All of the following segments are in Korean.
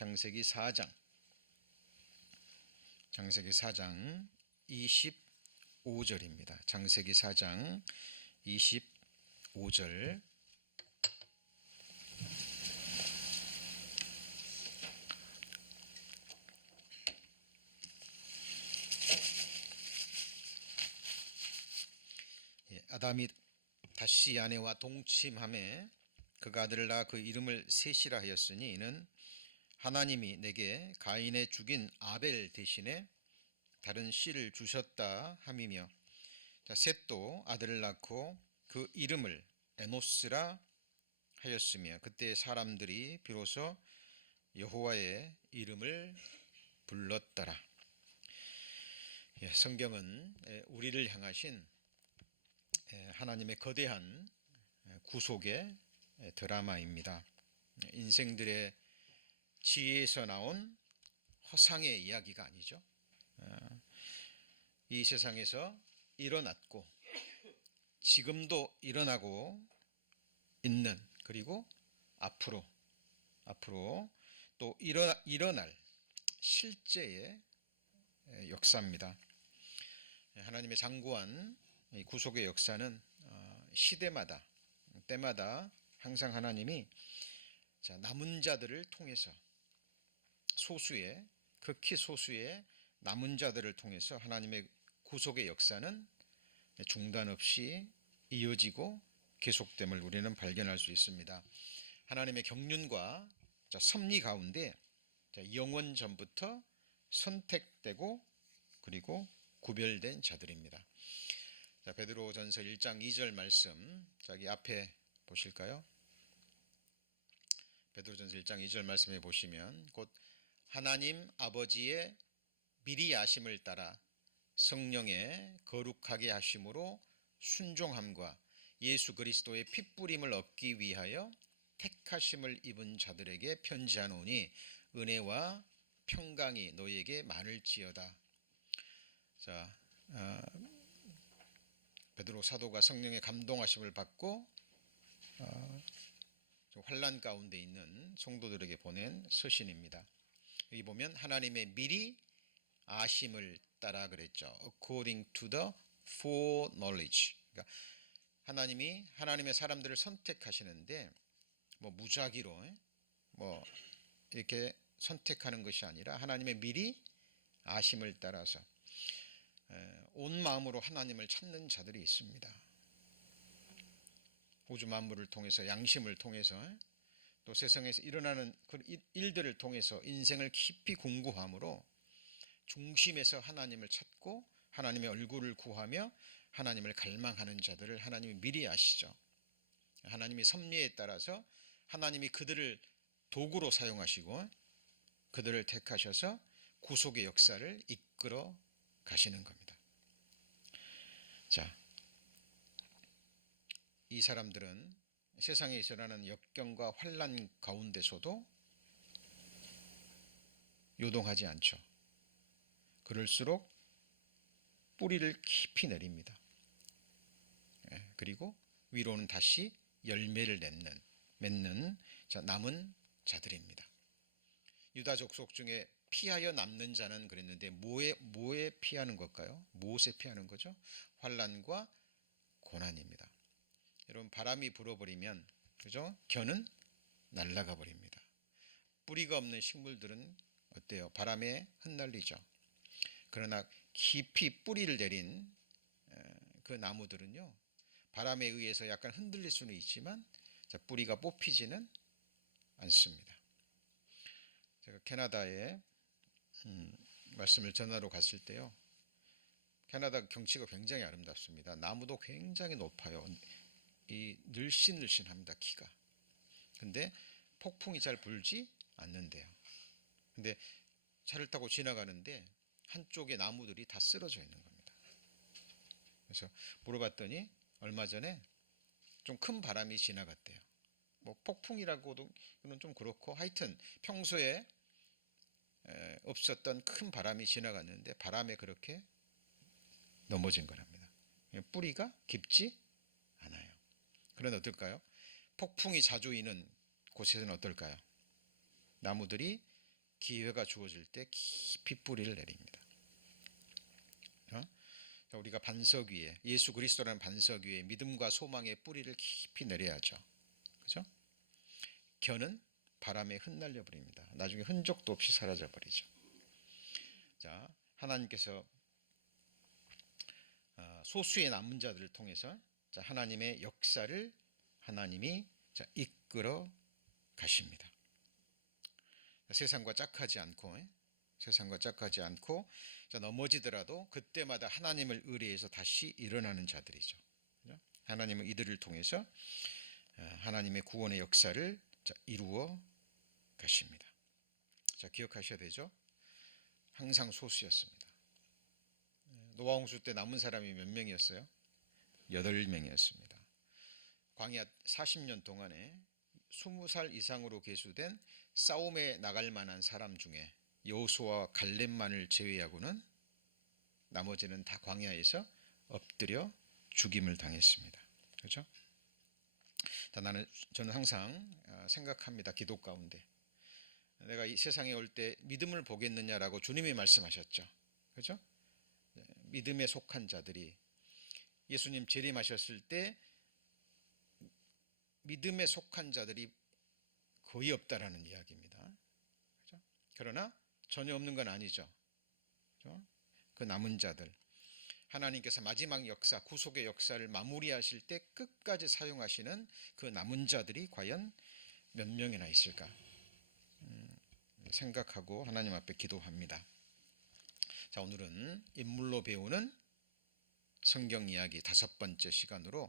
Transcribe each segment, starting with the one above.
창세기 4장 25절입니다. 창세기 4장 25절. 아담이 다시 아내와 동침함에 그가 아들을 낳아 그 이름을 셋이라 하였으니 이는 하나님이 내게 가인의 죽인 아벨 대신에 다른 씨를 주셨다 함이며, 셋도 아들을 낳고 그 이름을 에노스라 하였으며 그때 사람들이 비로소 여호와의 이름을 불렀더라. 성경은 우리를 향하신 하나님의 거대한 구속의 드라마입니다. 인생들의 지혜에서 나온 허상의 이야기가 아니죠. 이 세상에서 일어났고 지금도 일어나고 있는, 그리고 앞으로 또 일어날 실제의 역사입니다. 하나님의 장구한 구속의 역사는 시대마다 때마다 항상 하나님이 남은 자들을 통해서 극히 소수의 남은 자들을 통해서 하나님의 구속의 역사는 중단 없이 이어지고 계속됨을 우리는 발견할 수 있습니다. 하나님의 경륜과 섭리 가운데 영원 전부터 선택되고 그리고 구별된 자들입니다. 베드로전서 1장 2절 말씀 자기 앞에 보실까요? 베드로전서 1장 2절 말씀에 보시면 곧 하나님 아버지의 미리 아심을 따라 성령의 거룩하게 하심으로 순종함과 예수 그리스도의 핏부림을 얻기 위하여 택하심을 입은 자들에게 편지하노니 은혜와 평강이 너희에게 많을지어다. 베드로 사도가 성령의 감동하심을 받고 환난 가운데 있는 성도들에게 보낸 서신입니다. 여기 보면 하나님의 미리 아심을 따라 그랬죠. According to the foreknowledge. 그러니까 하나님이 하나님의 사람들을 선택하시는데 무작위로 이렇게 선택하는 것이 아니라 하나님의 미리 아심을 따라서 온 마음으로 하나님을 찾는 자들이 있습니다. 우주 만물을 통해서, 양심을 통해서, 또 세상에서 일어나는 그 일들을 통해서 인생을 깊이 공부함으로 중심에서 하나님을 찾고 하나님의 얼굴을 구하며 하나님을 갈망하는 자들을 하나님이 미리 아시죠. 하나님의 섭리에 따라서 하나님이 그들을 도구로 사용하시고 그들을 택하셔서 구속의 역사를 이끌어 가시는 겁니다. 이 사람들은 세상에 일어나는 역경과 환난 가운데서도 요동하지 않죠. 그럴수록 뿌리를 깊이 내립니다. 그리고 위로는 다시 열매를 맺는 남은 자들입니다. 유다 족속 중에 피하여 남는 자는 그랬는데 뭐에 피하는 걸까요? 무엇에 피하는 거죠? 환난과 고난입니다. 여러분, 바람이 불어버리면 그죠? 겨는 날아가 버립니다. 뿌리가 없는 식물들은 어때요? 바람에 흩날리죠. 그러나 깊이 뿌리를 내린 그 나무들은요, 바람에 의해서 약간 흔들릴 수는 있지만 뿌리가 뽑히지는 않습니다. 제가 캐나다에 말씀을 전하러 갔을 때요, 캐나다 경치가 굉장히 아름답습니다. 나무도 굉장히 높아요. 이 늘씬늘씬합니다, 키가. 근데 폭풍이 잘 불지 않는데요. 근데 차를 타고 지나가는데 한쪽에 나무들이 다 쓰러져 있는 겁니다. 그래서 물어봤더니 얼마 전에 좀 큰 바람이 지나갔대요. 폭풍이라고는 좀 그렇고, 하여튼 평소에 없었던 큰 바람이 지나갔는데 바람에 그렇게 넘어진 거랍니다. 뿌리가 깊지 않아요. 그런데 어떨까요? 폭풍이 자주 있는 곳에서는 어떨까요? 나무들이 기회가 주어질 때 깊이 뿌리를 내립니다. 우리가 반석 위에, 예수 그리스도라는 반석 위에 믿음과 소망의 뿌리를 깊이 내려야죠. 그죠? 겨는 바람에 흩날려 버립니다. 나중에 흔적도 없이 사라져 버리죠. 자, 하나님께서 소수의 남은 자들을 통해서 하나님의 역사를 하나님이 이끌어 가십니다. 세상과 짝하지 않고 넘어지더라도 그때마다 하나님을 의뢰해서 다시 일어나는 자들이죠. 하나님은 이들을 통해서 하나님의 구원의 역사를 이루어 가십니다. 자, 기억하셔야 되죠. 항상 소수였습니다. 노아 홍수 때 남은 사람이 몇 명이었어요? 8명이었습니다. 광야 40년 동안에 20살 이상으로 계수된 싸움에 나갈 만한 사람 중에 여호수아와 갈렙만을 제외하고는 나머지는 다 광야에서 엎드려 죽임을 당했습니다. 그렇죠? 저는 항상 생각합니다. 기도 가운데 내가 이 세상에 올 때 믿음을 보겠느냐라고 주님이 말씀하셨죠. 그렇죠? 믿음에 속한 자들이 예수님 재림하셨을 때 믿음에 속한 자들이 거의 없다라는 이야기입니다. 그렇죠? 그러나 전혀 없는 건 아니죠. 그렇죠? 그 남은 자들, 하나님께서 마지막 역사, 구속의 역사를 마무리하실 때 끝까지 사용하시는 그 남은 자들이 과연 몇 명이나 있을까 생각하고 하나님 앞에 기도합니다. 자, 오늘은 인물로 배우는 성경 이야기 5번째 시간으로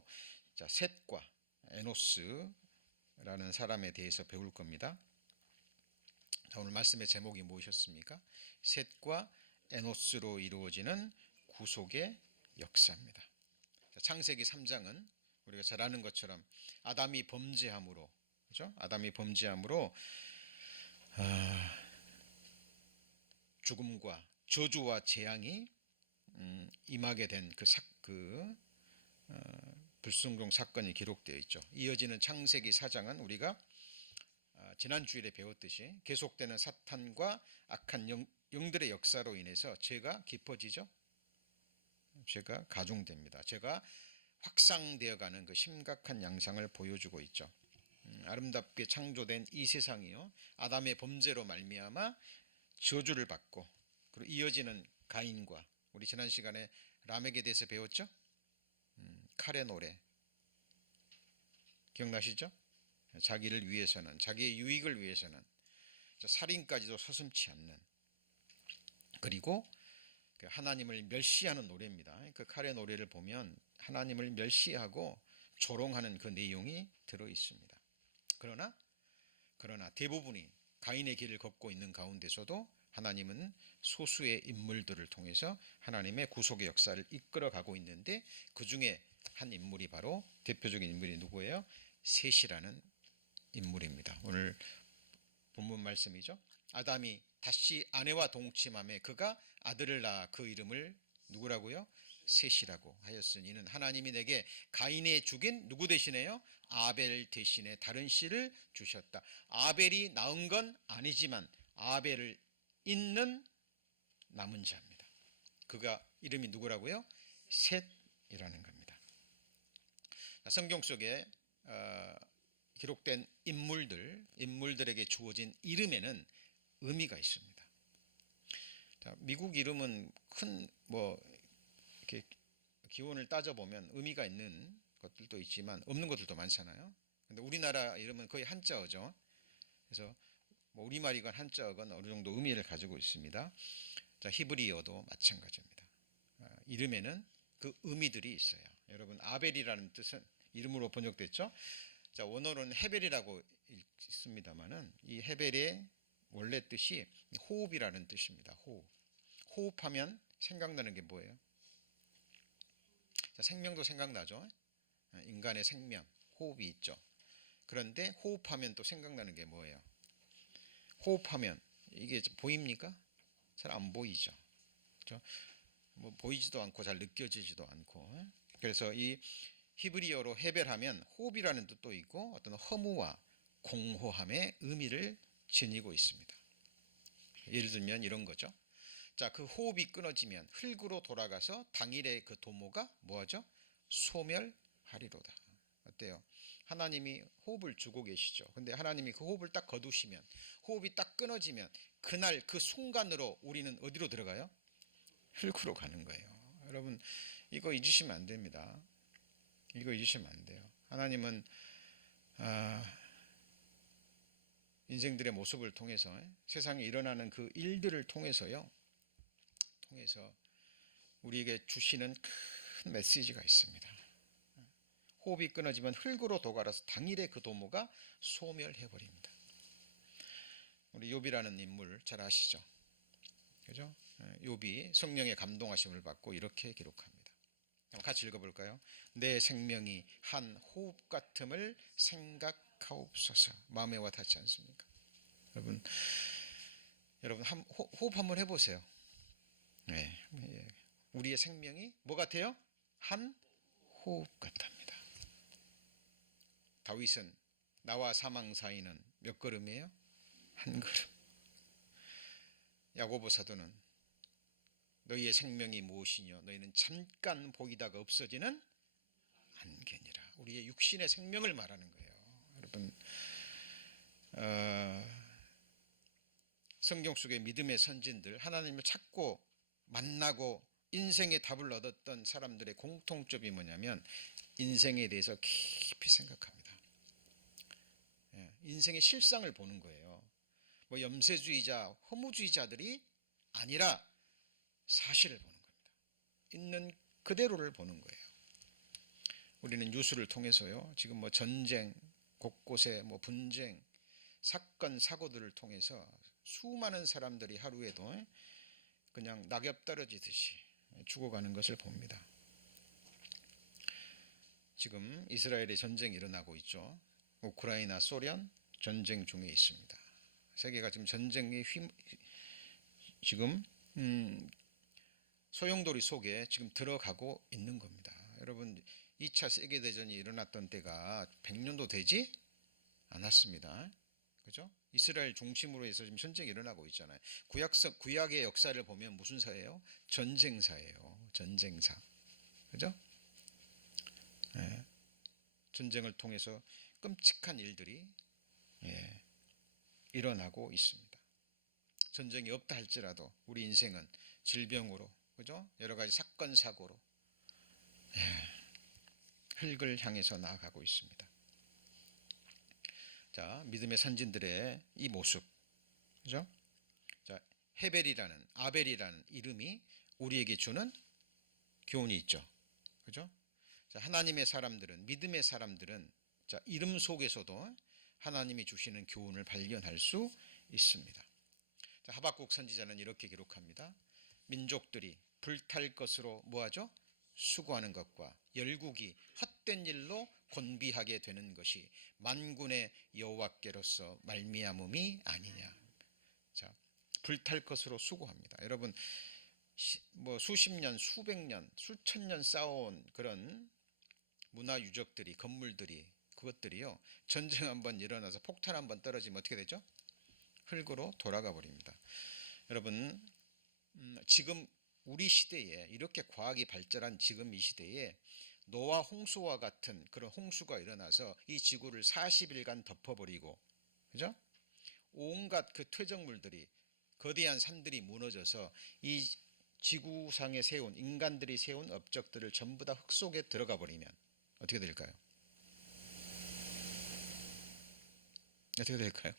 셋과 에노스라는 사람에 대해서 배울 겁니다. 자, 오늘 말씀의 제목이 무엇이었습니까? 셋과 에노스로 이루어지는 구속의 역사입니다. 자, 창세기 3장은 우리가 잘 아는 것처럼 아담이 범죄함으로, 그렇죠? 아담이 범죄함으로 죽음과 저주와 재앙이 임하게 된 불순종 사건이 기록되어 있죠. 이어지는 창세기 4장은 우리가 지난 주일에 배웠듯이 계속되는 사탄과 악한 영들의 역사로 인해서 죄가 깊어지죠. 죄가 가중됩니다. 죄가 확산되어가는 그 심각한 양상을 보여주고 있죠. 아름답게 창조된 이 세상이요, 아담의 범죄로 말미암아 저주를 받고, 그리고 이어지는 가인과, 우리 지난 시간에 라멕에 대해서 배웠죠. 칼의 노래 기억나시죠? 자기를 위해서는, 자기의 유익을 위해서는 살인까지도 서슴지 않는, 그리고 하나님을 멸시하는 노래입니다. 그 칼의 노래를 보면 하나님을 멸시하고 조롱하는 그 내용이 들어 있습니다. 그러나 대부분이 가인의 길을 걷고 있는 가운데서도 하나님은 소수의 인물들을 통해서 하나님의 구속의 역사를 이끌어가고 있는데, 그 중에 한 인물이 바로 대표적인 인물이 누구예요? 셋이라는 인물입니다. 오늘 본문 말씀이죠. 아담이 다시 아내와 동침함에 그가 아들을 낳아 그 이름을 누구라고요? 셋이라고 하였으니 이는 하나님이 내게 가인의 죽인 누구 대신에요? 아벨 대신에 다른 씨를 주셨다. 아벨이 낳은 건 아니지만 아벨을 잇는 남은 자입니다. 그가 이름이 누구라고요? 셋이라는 겁니다. 성경 속에 기록된 인물들에게 주어진 이름에는 의미가 있습니다. 자, 미국 이름은 큰 이렇게 기원을 따져보면 의미가 있는 것들도 있지만 없는 것들도 많잖아요. 근데 우리나라 이름은 거의 한자어죠. 그래서 우리말이건 한자어건 어느 정도 의미를 가지고 있습니다. 자, 히브리어도 마찬가지입니다. 이름에는 그 의미들이 있어요. 여러분, 아벨이라는 뜻은 이름으로 번역됐죠. 자, 원어로는 헤벨이라고 있습니다만은 이 헤벨의 원래 뜻이 호흡이라는 뜻입니다. 호흡하면 생각나는 게 뭐예요? 자, 생명도 생각나죠. 인간의 생명, 호흡이 있죠. 그런데 호흡하면 또 생각나는 게 뭐예요? 호흡하면 이게 보입니까? 잘 안 보이죠. 그렇죠? 보이지도 않고 잘 느껴지지도 않고. 그래서 이 히브리어로 헤벨하면 호흡이라는 뜻도 있고 어떤 허무와 공허함의 의미를 지니고 있습니다. 예를 들면 이런 거죠. 자, 그 호흡이 끊어지면 흙으로 돌아가서 당일의 그 도모가 뭐하죠? 소멸하리로다. 어때요? 하나님이 호흡을 주고 계시죠. 근데 하나님이 그 호흡을 딱 거두시면, 호흡이 딱 끊어지면 그날 그 순간으로 우리는 어디로 들어가요? 흙으로 가는 거예요. 여러분, 이거 잊으시면 안 됩니다. 이거 잊으시면 안 돼요. 하나님은 인생들의 모습을 통해서, 세상에 일어나는 그 일들을 통해서 우리에게 주시는 큰 메시지가 있습니다. 호흡이 끊어지면 흙으로 도갈아서 당일의 그 도모가 소멸해버립니다. 우리 욥이라는 인물 잘 아시죠? 그죠? 욥이 성령의 감동하심을 받고 이렇게 기록합니다. 같이 읽어볼까요? 내 생명이 한 호흡 같음을 생각하옵소서. 마음에 와 닿지 않습니까? 여러분 호흡 한번 해보세요. 네, 우리의 생명이 뭐 같아요? 한 호흡 같답니다. 다윗은 나와 사망 사이는 몇 걸음이에요? 한 걸음. 야고보 사도는 너희의 생명이 무엇이뇨? 너희는 잠깐 보이다가 없어지는 안개니라. 우리의 육신의 생명을 말하는 거예요. 여러분, 성경 속의 믿음의 선진들, 하나님을 찾고 만나고 인생의 답을 얻었던 사람들의 공통점이 뭐냐면 인생에 대해서 깊이 생각합니다. 인생의 실상을 보는 거예요. 뭐 염세주의자, 허무주의자들이 아니라 사실을 보는 겁니다. 있는 그대로를 보는 거예요. 우리는 뉴스를 통해서요, 지금 뭐 전쟁, 곳곳에 뭐 분쟁, 사건, 사고들을 통해서 수많은 사람들이 하루에도 그냥 낙엽 떨어지듯이 죽어가는 것을 봅니다. 지금 이스라엘의 전쟁이 일어나고 있죠. 우크라이나, 소련 전쟁 중에 있습니다. 세계가 지금 전쟁의 지금 소용돌이 속에 지금 들어가고 있는 겁니다. 여러분, 2차 세계대전이 일어났던 때가 100년도 되지 않았습니다. 그죠? 이스라엘 중심으로 해서 지금 전쟁이 일어나고 있잖아요. 구약의 역사를 보면 무슨 사예요? 전쟁사예요. 전쟁사. 그죠? 네. 전쟁을 통해서 끔찍한 일들이 일어나고 있습니다. 전쟁이 없다 할지라도 우리 인생은 질병으로, 그죠? 여러 가지 사건 사고로 흙을 향해서 나아가고 있습니다. 자, 믿음의 선진들의 이 모습, 그죠? 자, 헤벨이라는, 아벨이라는 이름이 우리에게 주는 교훈이 있죠. 그죠? 자, 하나님의 사람들은, 믿음의 사람들은, 자, 이름 속에서도 하나님이 주시는 교훈을 발견할 수 있습니다. 자, 하박국 선지자는 이렇게 기록합니다. 민족들이 불탈 것으로 뭐하죠? 수고하는 것과 열국이 헛된 일로 곤비하게 되는 것이 만군의 여호와께로서 말미암음이 아니냐. 자, 불탈 것으로 수고합니다. 여러분, 뭐 수십 년, 수백 년, 수천 년 쌓아온 그런 문화 유적들이, 건물들이, 그것들이요, 전쟁 한번 일어나서 폭탄 한번 떨어지면 어떻게 되죠? 흙으로 돌아가 버립니다. 여러분, 지금 우리 시대에, 이렇게 과학이 발전한 지금 이 시대에 노아 홍수와 같은 그런 홍수가 일어나서 이 지구를 40일간 덮어버리고, 그죠? 온갖 그 퇴적물들이, 거대한 산들이 무너져서 이 지구상에 세운, 인간들이 세운 업적들을 전부 다 흙 속에 들어가 버리면 어떻게 될까요? 어떻게 될까요?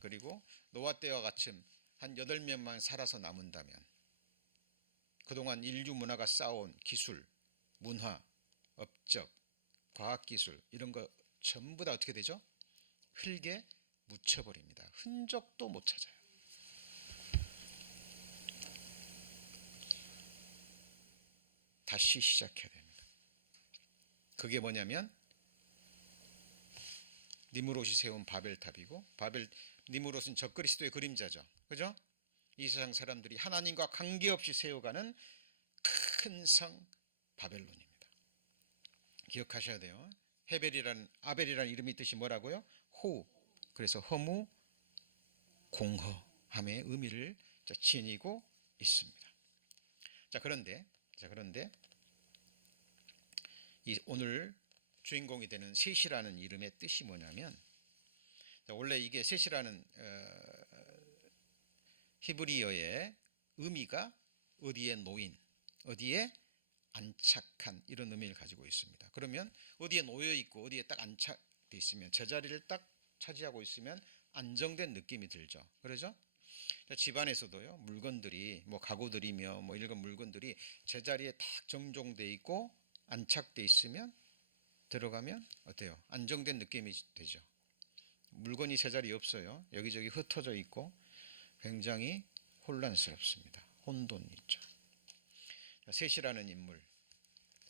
그리고 노아 때와 같이 한 8명만 살아서 남은다면 그동안 인류 문화가 쌓아온 기술, 문화, 업적, 과학기술 이런 거 전부 다 어떻게 되죠? 흙에 묻혀버립니다. 흔적도 못 찾아요. 다시 시작해야 됩니다. 그게 뭐냐면 니무롯이 세운 바벨탑이고, 니무롯은 적그리스도의 그림자죠. 그죠? 이 세상 사람들이 하나님과 관계없이 세워가는 큰 성 바벨론입니다. 기억하셔야 돼요. 아벨이라는 이름의 뜻이 뭐라고요? 호흡. 그래서 허무 공허하다. 함의 의미를 지니고 있습니다. 그런데 이 오늘 주인공이 되는 셋이라는 이름의 뜻이 뭐냐면, 원래 이게 셋이라는 히브리어의 의미가 어디에 놓인, 어디에 안착한 이런 의미를 가지고 있습니다. 그러면 어디에 놓여 있고 어디에 딱 안착돼 있으면, 제자리를 딱 차지하고 있으면 안정된 느낌이 들죠. 그러죠? 집안에서도요, 물건들이 가구들이며 이런 물건들이 제자리에 딱 정종돼 있고 안착돼 있으면, 들어가면 어때요? 안정된 느낌이 되죠. 물건이 제자리에 없어요. 여기저기 흩어져 있고 굉장히 혼란스럽습니다. 혼돈이 있죠. 셋이라는 인물,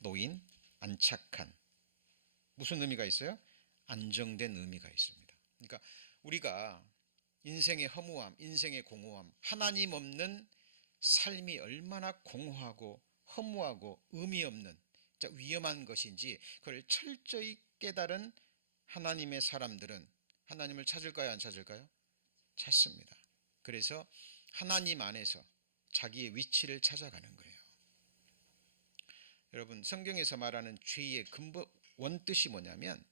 노인, 안착한, 무슨 의미가 있어요? 안정된 의미가 있습니다. 그러니까 우리가 인생의 허무함, 인생의 공허함, 하나님 없는 삶이 얼마나 공허하고 허무하고 의미 없는 위험한 것인지, 그걸 철저히 깨달은 하나님의 사람들은 하나님을 찾을까요, 안 찾을까요? 찾습니다. 그래서 하나님 안에서 자기의 위치를 찾아가는 거예요. 여러분, 성경에서 말하는 죄의 근본 원뜻이 뭐냐면,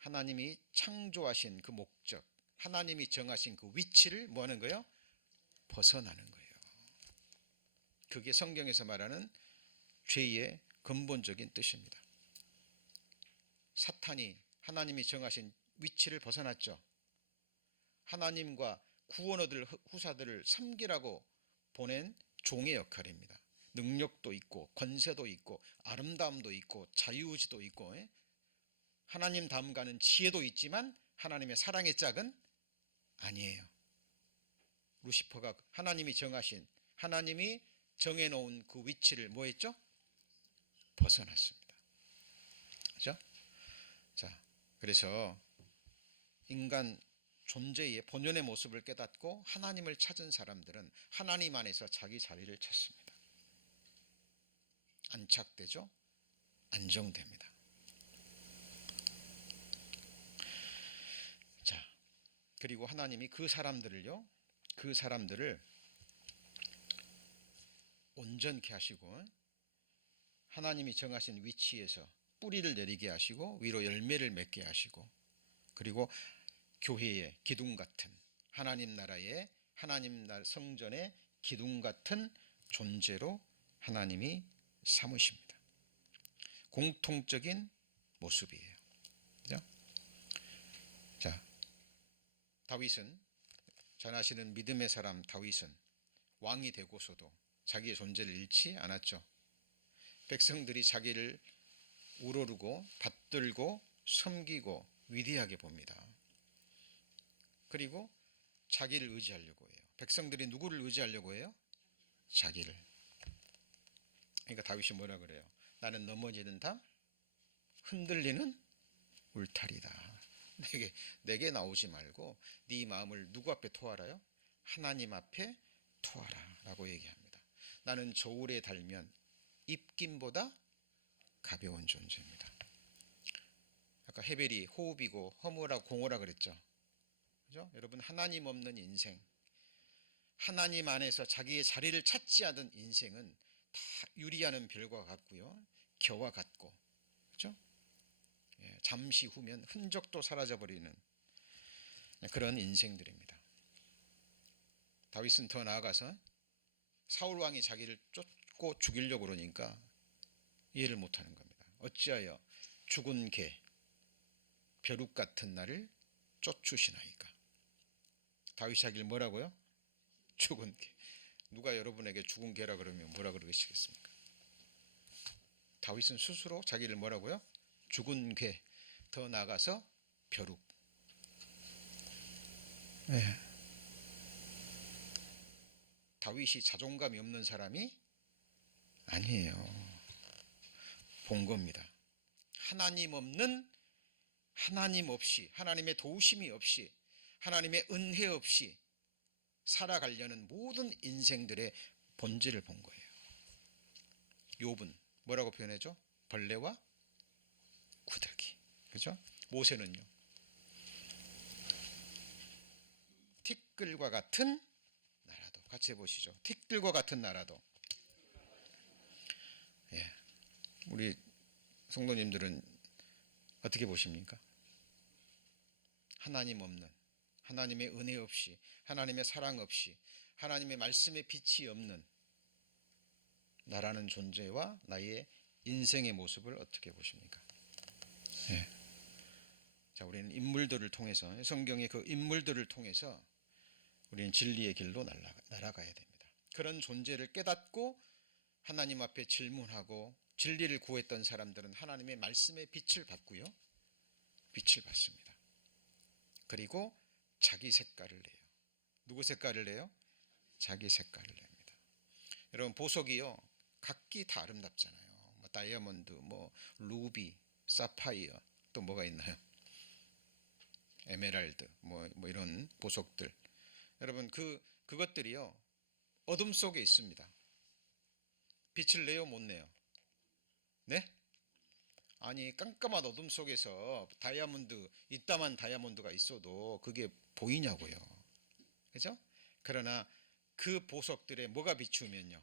하나님이 창조하신 그 목적, 하나님이 정하신 그 위치를 뭐하는 거예요? 벗어나는 거예요. 그게 성경에서 말하는 죄의 근본적인 뜻입니다. 사탄이 하나님이 정하신 위치를 벗어났죠. 하나님과 구원 얻을 후사들을 섬기라고 보낸 종의 역할입니다. 능력도 있고 권세도 있고 아름다움도 있고 자유의지도 있고 하나님 다음 가는 지혜도 있지만 하나님의 사랑의 짝은 아니에요. 루시퍼가 하나님이 정하신, 하나님이 정해놓은 그 위치를 뭐했죠? 벗어났습니다. 그렇죠? 그래서 인간 존재의 본연의 모습을 깨닫고 하나님을 찾은 사람들은 하나님 안에서 자기 자리를 찾습니다. 안착되죠? 안정됩니다. 그리고 하나님이 그 사람들을 온전케 하시고 하나님이 정하신 위치에서 뿌리를 내리게 하시고 위로 열매를 맺게 하시고, 그리고 교회의 기둥 같은, 하나님 나라의, 하나님 성전의 기둥 같은 존재로 하나님이 삼으십니다. 공통적인 모습이에요. 그죠? 다윗은, 잘 아시는 믿음의 사람 다윗은 왕이 되고서도 자기의 존재를 잃지 않았죠. 백성들이 자기를 우러르고 받들고 섬기고 위대하게 봅니다. 그리고 자기를 의지하려고 해요. 백성들이 누구를 의지하려고 해요? 자기를. 그러니까 다윗이 뭐라 그래요? 나는 넘어지는 담, 흔들리는 울타리다. 내게 나오지 말고 네 마음을 누구 앞에 토하라요? 하나님 앞에 토하라 라고 얘기합니다. 나는 저울에 달면 입김보다 가벼운 존재입니다. 아까 헤벨이 호흡이고 허무라고 공허라 그랬죠. 그죠? 여러분, 하나님 없는 인생, 하나님 안에서 자기의 자리를 찾지 않은 인생은 다 유리하는 별과 같고요, 겨와 같고, 그죠? 잠시 후면 흔적도 사라져버리는 그런 인생들입니다. 다윗은 더 나아가서 사울 왕이 자기를 쫓고 죽이려고 그러니까 이해를 못하는 겁니다. 어찌하여 죽은 개, 벼룩 같은 나를 쫓으시나이까. 다윗이 자기를 뭐라고요? 죽은 개. 누가 여러분에게 죽은 개라 그러면 뭐라 그러시겠습니까? 다윗은 스스로 자기를 뭐라고요? 죽은 개, 더 나아가서 벼룩. 다윗이 자존감이 없는 사람이 아니에요. 본 겁니다. 하나님 없는, 하나님 없이, 하나님의 도우심이 없이, 하나님의 은혜 없이 살아가려는 모든 인생들의 본질을 본 거예요. 욥은 뭐라고 표현해줘? 벌레와 구더기. 그죠? 모세는요? 티끌과 같은 나라도. 같이 해보시죠. 티끌과 같은 나라도. 예, 우리 성도님들은 어떻게 보십니까? 하나님 없는, 하나님의 은혜 없이, 하나님의 사랑 없이, 하나님의 말씀의 빛이 없는 나라는 존재와 나의 인생의 모습을 어떻게 보십니까? 예. 자, 우리는 인물들을 통해서, 성경의 그 인물들을 통해서 우리는 진리의 길로 날아가야 됩니다. 그런 존재를 깨닫고 하나님 앞에 질문하고 진리를 구했던 사람들은 하나님의 말씀의 빛을 받고요. 빛을 받습니다. 그리고 자기 색깔을 내요. 누구 색깔을 내요? 자기 색깔을 냅니다. 여러분, 보석이요, 각기 다 아름답잖아요. 뭐 다이아몬드, 뭐 루비, 사파이어, 또 뭐가 있나요? 에메랄드, 뭐 이런 보석들. 여러분, 그것들이요, 어둠 속에 있습니다. 빛을 내요, 못 내요? 네? 아니, 깜깜한 어둠 속에서 다이아몬드, 이따만 다이아몬드가 있어도 그게 보이냐고요. 그죠? 그러나 그 보석들에 뭐가 비추면요,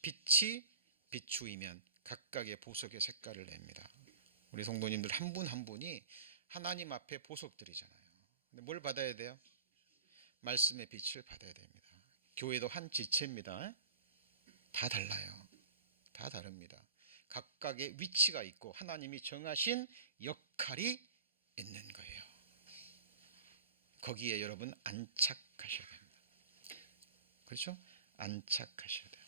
빛이 비추이면 각각의 보석의 색깔을 냅니다. 우리 성도님들 한 분 한 분이 하나님 앞에 보석들이잖아요. 근데 뭘 받아야 돼요? 말씀의 빛을 받아야 됩니다. 교회도 한 지체입니다. 다 달라요. 다 다릅니다. 각각의 위치가 있고 하나님이 정하신 역할이 있는 거예요. 거기에 여러분 안착하셔야 됩니다. 그렇죠? 안착하셔야 돼요.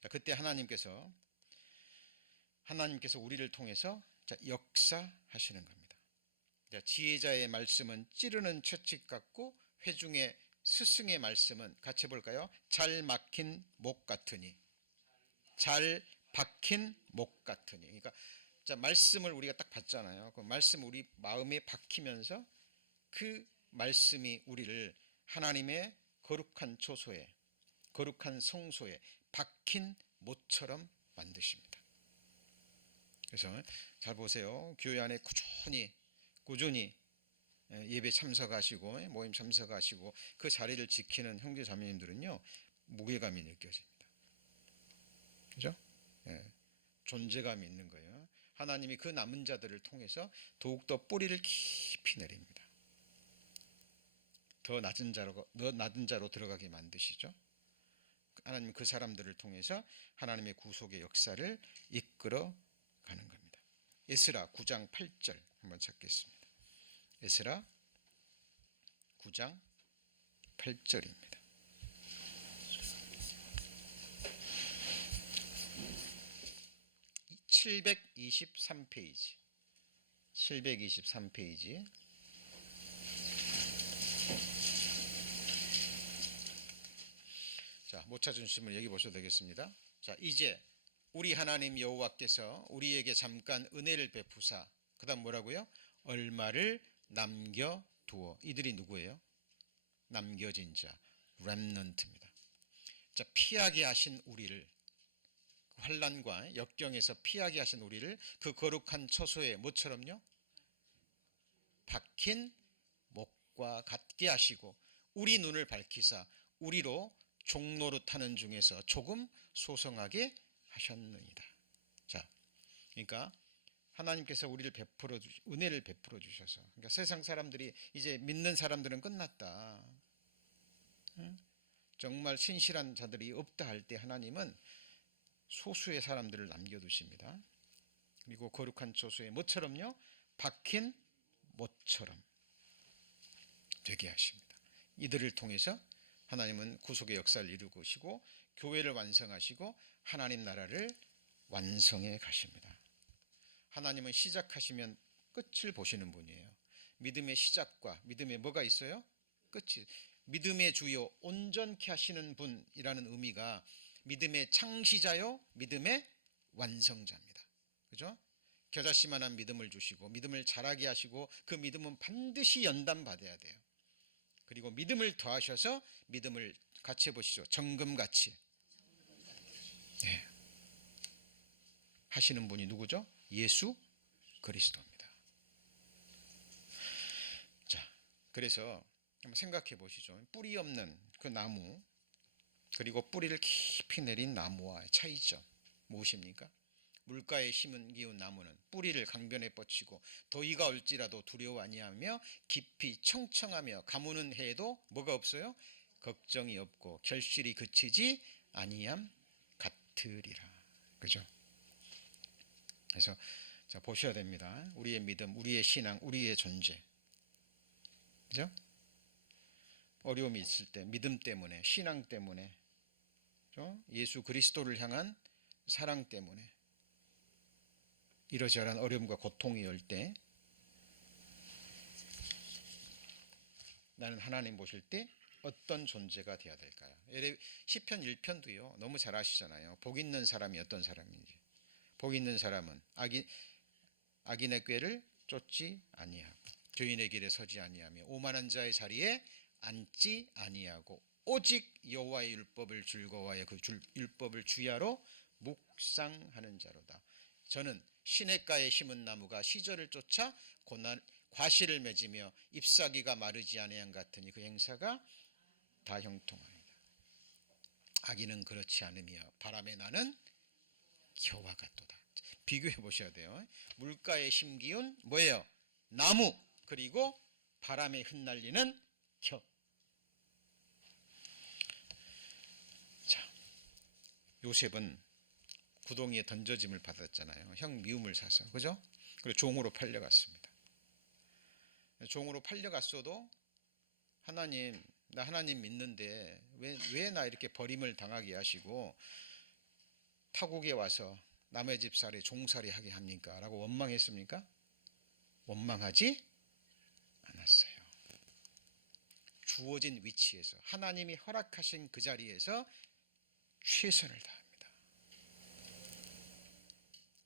자, 그때 하나님께서 우리를 통해서 역사하시는 겁니다. 자, 지혜자의 말씀은 찌르는 채찍 같고 회중의 스승의 말씀은 같이 볼까요? 잘 막힌 목 같으니. 잘 박힌 목 같으니. 그러니까 자, 말씀을 우리가 딱 받잖아요. 그 말씀 우리 마음에 박히면서 그 말씀이 우리를 하나님의 거룩한 초소에, 거룩한 성소에 박힌 못처럼 만드십니다. 그래서 잘 보세요. 교회 안에 꾸준히 예배 참석하시고 모임 참석하시고 그 자리를 지키는 형제 자매님들은요, 무게감이 느껴집니다. 그죠? 예, 존재감이 있는 거예요. 하나님이 그 남은 자들을 통해서 더욱더 뿌리를 깊이 내립니다. 더 낮은 자로 들어가게 만드시죠. 하나님 그 사람들을 통해서 하나님의 구속의 역사를 이끌어 가는 겁니다. 에스라 9장 8절 한번 찾겠습니다. 에스라 9장 8절입니다. (723페이지) 723페이지. 자, 못 찾으시면 여기 보셔도 되겠습니다. 자, 이제 우리 하나님 여호와께서 우리에게 잠깐 은혜를 베푸사, 그 다음 뭐라고요? 얼마를 남겨두어. 이들이 누구예요? 남겨진 자, 렘넌트입니다. 자, 피하게 하신 우리를, 환난과 역경에서 피하게 하신 우리를 그 거룩한 처소에 뭐처럼요? 박힌 목과 같게 하시고 우리 눈을 밝히사 우리로 종노릇하는 중에서 조금 소성하게 하셨느니라. 자, 그러니까 하나님께서 우리를 은혜를 베풀어 주셔서, 그러니까 세상 사람들이 이제 믿는 사람들은 끝났다, 정말 신실한 자들이 없다 할 때 하나님은 소수의 사람들을 남겨두십니다. 그리고 거룩한 처소에 뭐처럼요? 박힌 못처럼 되게 하십니다. 이들을 통해서 하나님은 구속의 역사를 이루시고 교회를 완성하시고 하나님 나라를 완성해 가십니다. 하나님은 시작하시면 끝을 보시는 분이에요. 믿음의 시작과 믿음에 뭐가 있어요? 끝이. 믿음의 주요 온전케 하시는 분이라는 의미가 믿음의 창시자요, 믿음의 완성자입니다. 그죠? 겨자씨만한 믿음을 주시고 믿음을 자라게 하시고 그 믿음은 반드시 연단받아야 돼요. 그리고 믿음을 더하셔서 믿음을 같이 해보시죠. 정금같이 하시는 분이 누구죠? 예수 그리스도입니다. 자, 그래서 한번 생각해 보시죠. 뿌리 없는 그 나무, 그리고 뿌리를 깊이 내린 나무와의 차이점 무엇입니까? 물가에 심은 기운 나무는 뿌리를 강변에 뻗치고 더위가 올지라도 두려워 아니하며 깊이 청청하며 가무는 해에도 뭐가 없어요? 걱정이 없고 결실이 그치지 아니함 같으리라. 그죠? 그래서 자, 보셔야 됩니다. 우리의 믿음, 우리의 신앙, 우리의 존재. 그죠? 어려움이 있을 때 믿음 때문에, 신앙 때문에, 그죠? 예수 그리스도를 향한 사랑 때문에 이러저러한 어려움과 고통이 올 때 나는 하나님 보실 때 어떤 존재가 되어야 될까요? 시편 1편도요. 너무 잘 아시잖아요. 복 있는 사람이 어떤 사람인지. 복 있는 사람은 악인의 꾀를 쫓지 아니하고 죄인의 길에 서지 아니하며 오만한 자의 자리에 앉지 아니하고 오직 여호와의 율법을 즐거워하여 그 율법을 주야로 묵상하는 자로다. 저는 시냇가에 심은 나무가 시절을 쫓아 과실을 맺으며 잎사귀가 마르지 아니한 같으니 그 행사가 다 형통하리라. 악인은 그렇지 않으며 바람에 나는 겨와 같도다. 비교해 보셔야 돼요. 물가에 심기운 뭐예요? 나무, 그리고 바람에 흩날리는 겨. 자, 요셉은 구덩이에 던져짐을 받았잖아요. 형 미움을 사서, 그죠? 그리고 종으로 팔려갔습니다. 종으로 팔려갔어도 하나님, 나 하나님 믿는데 왜 나 이렇게 버림을 당하게 하시고 타국에 와서 남의 집살이 종살이 하게 합니까? 라고 원망했습니까? 원망하지 않았어요. 주어진 위치에서 하나님이 허락하신 그 자리에서 최선을 다합니다.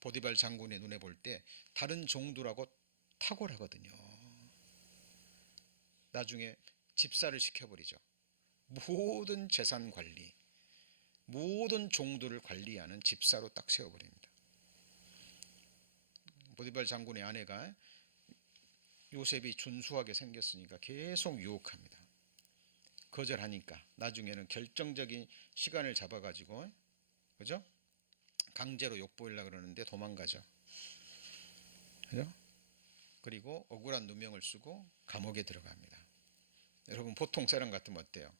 보디발 장군의 눈에 볼 때 다른 종들하고 탁월하거든요. 나중에 집사를 시켜버리죠. 모든 재산 관리, 모든 종들을 관리하는 집사로 딱 세워버립니다. 보디발 장군의 아내가 요셉이 준수하게 생겼으니까 계속 유혹합니다. 거절하니까 나중에는 결정적인 시간을 잡아가지고, 그죠? 강제로 욕보이려고 그러는데 도망가죠. 그죠? 그리고 억울한 누명을 쓰고 감옥에 들어갑니다. 여러분 보통 사람 같으면 어때요?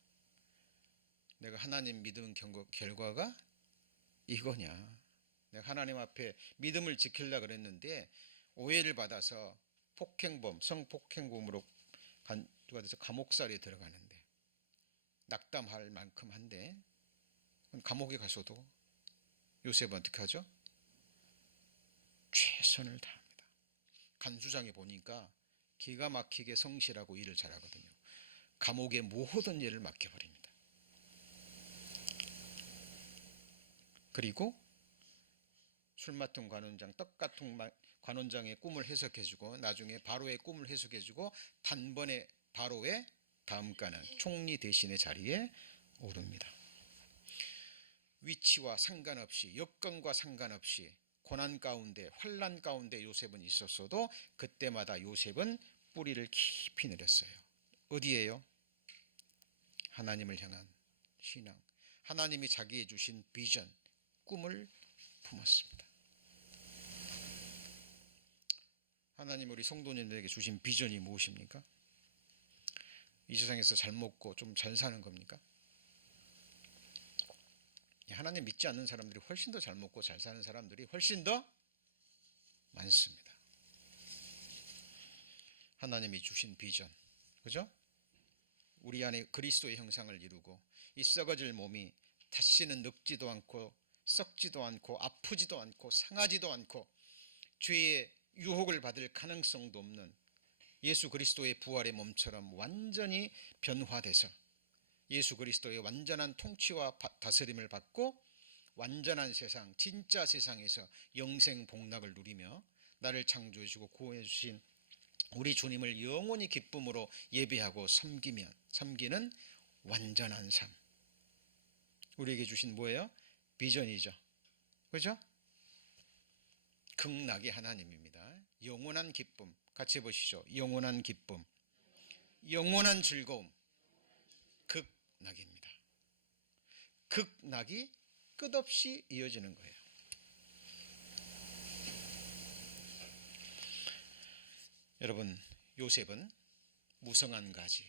내가 하나님 믿은 결과가 이거냐? 내가 하나님 앞에 믿음을 지키려고 그랬는데 오해를 받아서 폭행범, 성폭행범으로 누가 돼서 감옥살이에 들어가는데 낙담할 만큼 한데 감옥에 가서도 요셉은 어떻게 하죠? 최선을 다합니다. 간수장에 보니까 기가 막히게 성실하고 일을 잘하거든요. 감옥의 모든 일을 맡겨버립니다. 그리고 술 맡은 관원장, 떡 같은 관원장의 꿈을 해석해주고 나중에 바로의 꿈을 해석해주고 단번에 바로의 다음가는 총리 대신의 자리에 오릅니다. 위치와 상관없이 여건과 상관없이 고난 가운데 환난 가운데 요셉은 있었어도 그때마다 요셉은 뿌리를 깊이 내렸어요. 어디에요? 하나님을 향한 신앙, 하나님이 자기에 주신 비전, 꿈을 품었습니다. 하나님 우리 성도님들에게 주신 비전이 무엇입니까? 이 세상에서 잘 먹고 좀 잘 사는 겁니까? 하나님 믿지 않는 사람들이 훨씬 더 잘 먹고 잘 사는 사람들이 훨씬 더 많습니다. 하나님이 주신 비전, 그죠? 우리 안에 그리스도의 형상을 이루고 이 썩어질 몸이 다시는 늙지도 않고 썩지도 않고 아프지도 않고 상하지도 않고 죄의 유혹을 받을 가능성도 없는 예수 그리스도의 부활의 몸처럼 완전히 변화돼서 예수 그리스도의 완전한 통치와 다스림을 받고 완전한 세상, 진짜 세상에서 영생 복락을 누리며 나를 창조해 주고 구원해 주신 우리 주님을 영원히 기쁨으로 예배하고 섬기는 완전한 삶. 우리에게 주신 뭐예요? 비전이죠. 그죠? 극락의 하나님입니다. 영원한 기쁨. 같이 해보시죠. 영원한 기쁨. 영원한 즐거움, 극락입니다. 극락이 끝없이 이어지는 거예요. 여러분, 요셉은 무성한 가지,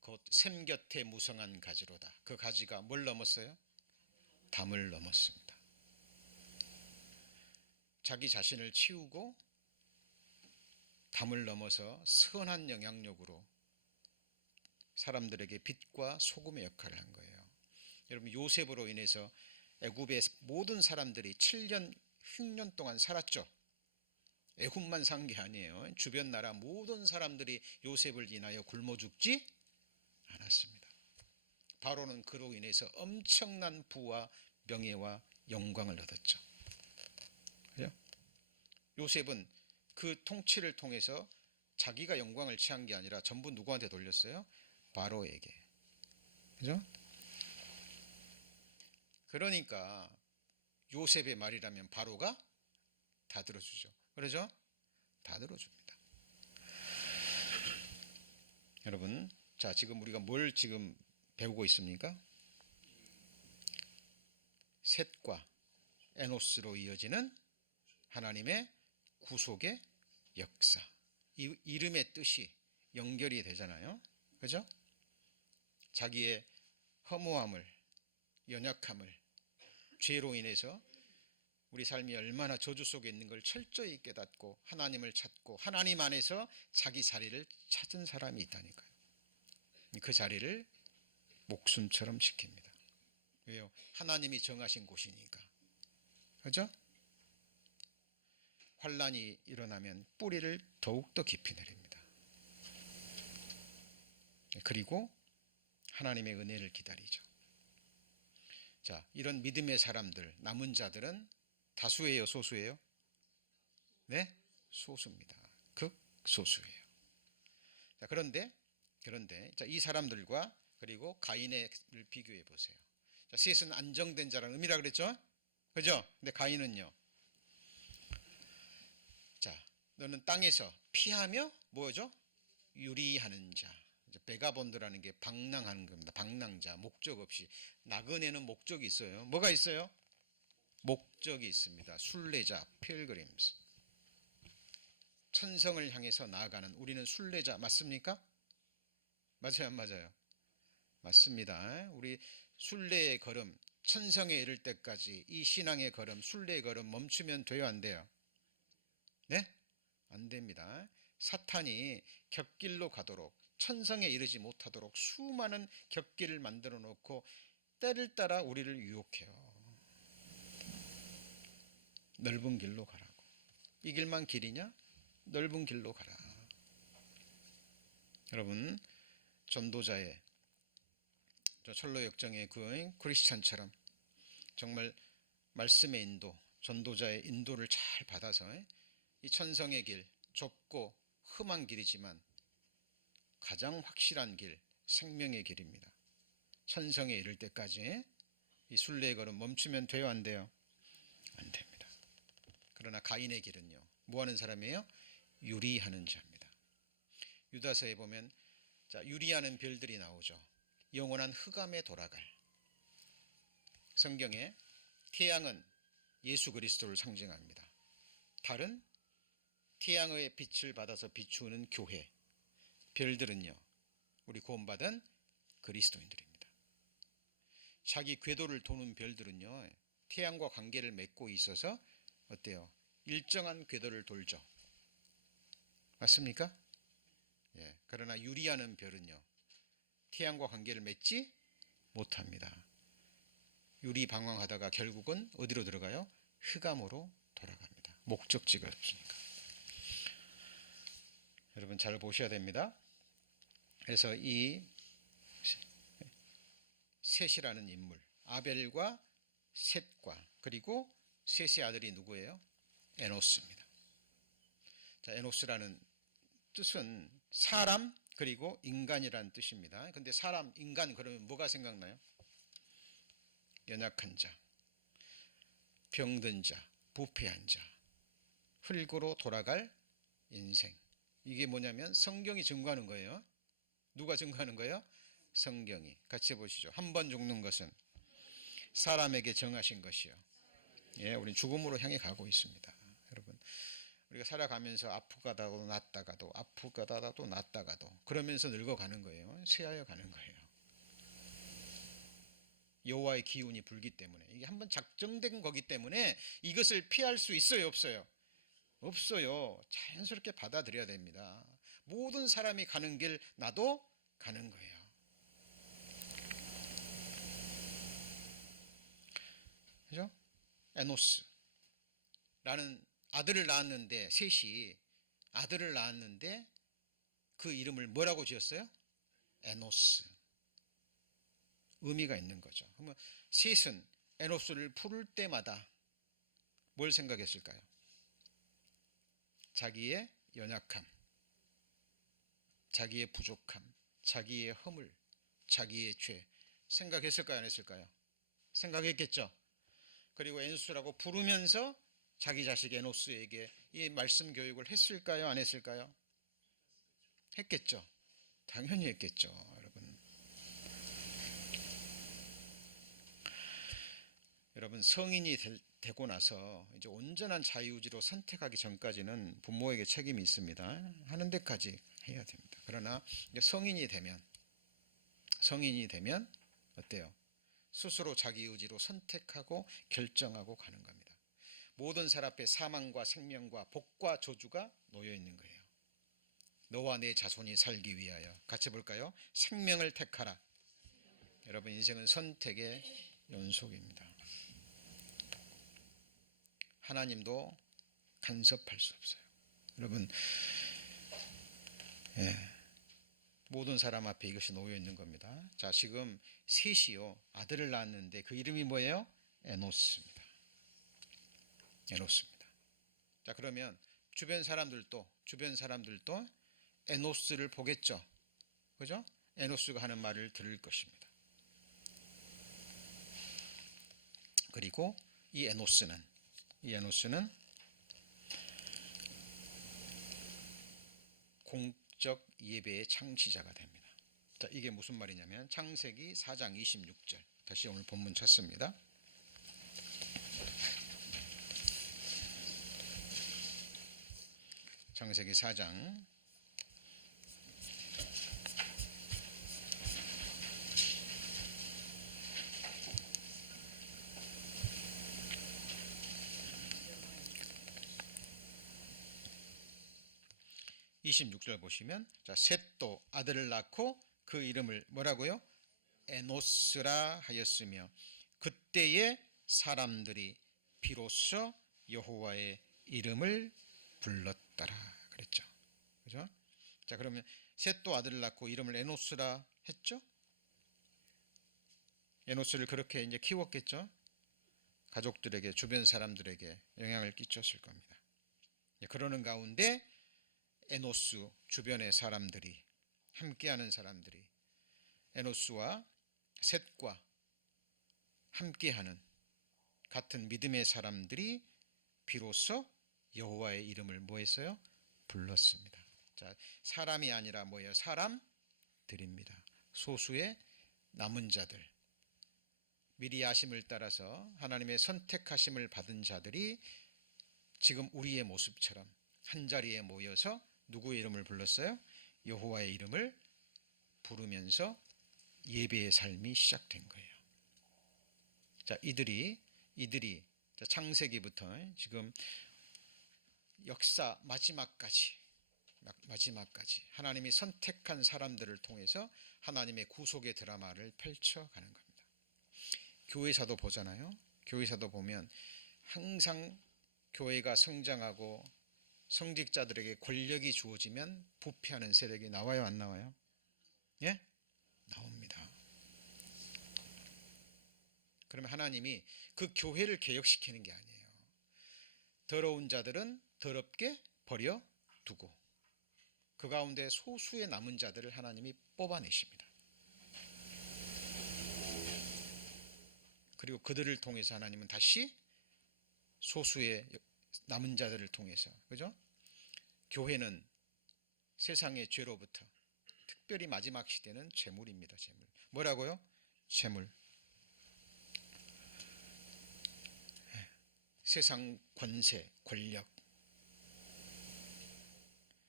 곧 샘 곁에 무성한 가지로다. 그 가지가 뭘 넘었어요? 담을 넘었습니다. 자기 자신을 치우고 담을 넘어서 선한 영향력으로 사람들에게 빛과 소금의 역할을 한 거예요. 여러분, 요셉으로 인해서 애굽의 모든 사람들이 7년 흉년 동안 살았죠. 애굽만 산 게 아니에요. 주변 나라 모든 사람들이 요셉을 인하여 굶어 죽지 않았습니다. 바로는 그로 인해서 엄청난 부와 명예와 영광을 얻었죠. 그죠? 요셉은 그 통치를 통해서 자기가 영광을 취한 게 아니라 전부 누구한테 돌렸어요? 바로에게. 그죠? 그러니까 요셉의 말이라면 바로가 다 들어주죠. 그러죠? 다 들어줍니다. 여러분, 자, 지금 우리가 뭘 지금 배우고 있습니까? 셋과 에노스로 이어지는 하나님의 구속의 역사. 이 이름의 뜻이 연결이 되잖아요. 그죠? 자기의 허무함을, 연약함을, 죄로 인해서 우리 삶이 얼마나 저주 속에 있는 걸 철저히 깨닫고 하나님을 찾고 하나님 안에서 자기 자리를 찾은 사람이 있다니까요. 그 자리를 목숨처럼 지킵니다. 왜요? 하나님이 정하신 곳이니까. 그죠? 환란이 일어나면 뿌리를 더욱더 깊이 내립니다. 그리고 하나님의 은혜를 기다리죠. 자, 이런 믿음의 사람들, 남은 자들은 다수예요, 소수예요? 네? 소수입니다. 극소수예요. 자, 그런데 자, 이 사람들과 그리고 가인을 비교해 보세요. 자, 셋은 안정된 자라는 의미라 그랬죠? 그죠? 근데 가인은요. 자, 너는 땅에서 피하며 뭐죠? 유리하는 자. 베가본드라는 게 방랑하는 겁니다. 방랑자, 목적 없이. 나그네는 목적이 있어요. 뭐가 있어요? 목적이 있습니다. 순례자, 필그림스. 천성을 향해서 나아가는 우리는 순례자 맞습니까? 맞아요, 안 맞아요? 맞습니다. 우리 순례의 걸음, 천성에 이를 때까지 이 신앙의 걸음, 순례의 걸음 멈추면 돼요, 안 돼요? 네? 안 됩니다. 사탄이 곁길로 가도록, 천성에 이르지 못하도록 수많은 곁길을 만들어 놓고 때를 따라 우리를 유혹해요. 넓은 길로 가라고. 이 길만 길이냐? 넓은 길로 가라. 여러분, 전도자의 철로 역정의 그 크리스찬처럼 정말 말씀의 인도, 전도자의 인도를 잘 받아서 이 천성의 길, 좁고 험한 길이지만 가장 확실한 길, 생명의 길입니다. 천성에 이를 때까지 이 순례의 걸음 멈추면 돼요, 안 돼요? 안 됩니다. 그러나 가인의 길은요, 뭐 하는 사람이에요? 유리하는 자입니다. 유다서에 보면 자, 유리하는 별들이 나오죠. 영원한 흑암에 돌아갈. 성경에 태양은 예수 그리스도를 상징합니다. 달은 태양의 빛을 받아서 비추는 교회. 별들은요, 우리 구원받은 그리스도인들입니다. 자기 궤도를 도는 별들은요, 태양과 관계를 맺고 있어서 어때요? 일정한 궤도를 돌죠. 맞습니까? 예. 그러나 유리하는 별은요, 태양과 관계를 맺지 못합니다. 유리 방황하다가 결국은 어디로 들어가요? 흑암으로 돌아갑니다. 목적지가 없으니까. 여러분 잘 보셔야 됩니다. 그래서 이 셋이라는 인물, 아벨과 셋과 그리고 셋의 아들이 누구예요? 에노스입니다. 자, 에노스라는 뜻은 사람 그리고 인간이라는 뜻입니다. 근데 사람, 인간 그러면 뭐가 생각나요? 연약한 자, 병든 자, 부패한 자, 흙으로 돌아갈 인생. 이게 뭐냐면 성경이 증거하는 거예요. 누가 증거하는 거예요? 성경이. 같이 보시죠. 한 번 죽는 것은 사람에게 정하신 것이요. 예, 우린 죽음으로 향해 가고 있습니다. 여러분, 우리가 살아가면서 아프가다도 낫다가도 아프가다도 낫다가도 그러면서 늙어가는 거예요. 쇠하여 가는 거예요. 여호와의 기운이 불기 때문에, 이게 한번 작정된 거기 때문에 이것을 피할 수 있어요, 없어요? 없어요. 자연스럽게 받아들여야 됩니다. 모든 사람이 가는 길 나도 가는 거예요. 그죠? 에노스라는 아들을 낳았는데, 셋이 아들을 낳았는데 그 이름을 뭐라고 지었어요? 에노스. 의미가 있는 거죠. 그러면 셋은 에노스를 부를 때마다 뭘 생각했을까요? 자기의 연약함, 자기의 부족함, 자기의 허물, 자기의 죄 생각했을까요? 안 했을까요? 생각했겠죠. 그리고 에노스라고 부르면서 자기 자식 에노스에게 이 말씀 교육을 했을까요? 안 했을까요? 했겠죠. 당연히 했겠죠. 여러분, 성인이 되고 나서 이제 온전한 자유의지로 선택하기 전까지는 부모에게 책임이 있습니다. 하는 데까지 해야 됩니다. 그러나 이제 성인이 되면 어때요? 스스로 자기 의지로 선택하고 결정하고 가는 겁니다. 모든 사람 앞에 사망과 생명과 복과 저주가 놓여 있는 거예요. 너와 내 자손이 살기 위하여, 같이 볼까요? 생명을 택하라. 여러분, 인생은 선택의 연속입니다. 하나님도 간섭할 수 없어요. 여러분, 모든 사람 앞에 이것이 놓여 있는 겁니다. 자, 지금 셋이요, 아들을 낳았는데 그 이름이 뭐예요? 에노스입니다. 에노스입니다. 자, 그러면 주변 사람들도 에노스를 보겠죠. 그죠? 에노스가 하는 말을 들을 것입니다. 그리고 이 에노스는 공적 예배의 창시자가 됩니다. 자, 이게 무슨 말이냐면 창세기 4장 26절. 다시 오늘 본문 찾습니다. 창세기 4장 26절 보시면, 자, 셋도 아들을 낳고 그 이름을 뭐라고요? 에노스라 하였으며 그때의 사람들이 비로소 여호와의 이름을 불렀더라 그랬죠. 그죠? 자, 그러면 셋도 아들을 낳고 이름을 에노스라 했죠? 에노스를 그렇게 이제 키웠겠죠? 가족들에게, 주변 사람들에게 영향을 끼쳤을 겁니다. 그러는 가운데 에노스 주변의 사람들이, 함께하는 사람들이 에노스와 셋과 함께하는 같은 믿음의 사람들이 비로소 여호와의 이름을 뭐 했어요? 불렀습니다. 자, 사람이 아니라 뭐예요? 사람들입니다. 소수의 남은 자들, 미리 아심을 따라서 하나님의 선택하심을 받은 자들이 지금 우리의 모습처럼 한자리에 모여서 누구의 이름을 불렀어요? 여호와의 이름을 부르면서 예배의 삶이 시작된 거예요. 자, 이들이 창세기부터 지금 역사 마지막까지 하나님이 선택한 사람들을 통해서 하나님의 구속의 드라마를 펼쳐가는 겁니다. 교회사도 보잖아요. 교회사도 보면 항상 교회가 성장하고 성직자들에게 권력이 주어지면 부패하는 세력이 나와요, 안 나와요? 예? 나옵니다. 그러면 하나님이 그 교회를 개혁시키는 게 아니에요. 더러운 자들은 더럽게 버려두고 그 가운데 소수의 남은 자들을 하나님이 뽑아내십니다. 그리고 그들을 통해서 하나님은 다시 소수의 남은 자들을 통해서, 그죠? 교회는 세상의 죄로부터, 특별히 마지막 시대는 재물입니다. 재물. 뭐라고요? 재물. 세상 권세, 권력.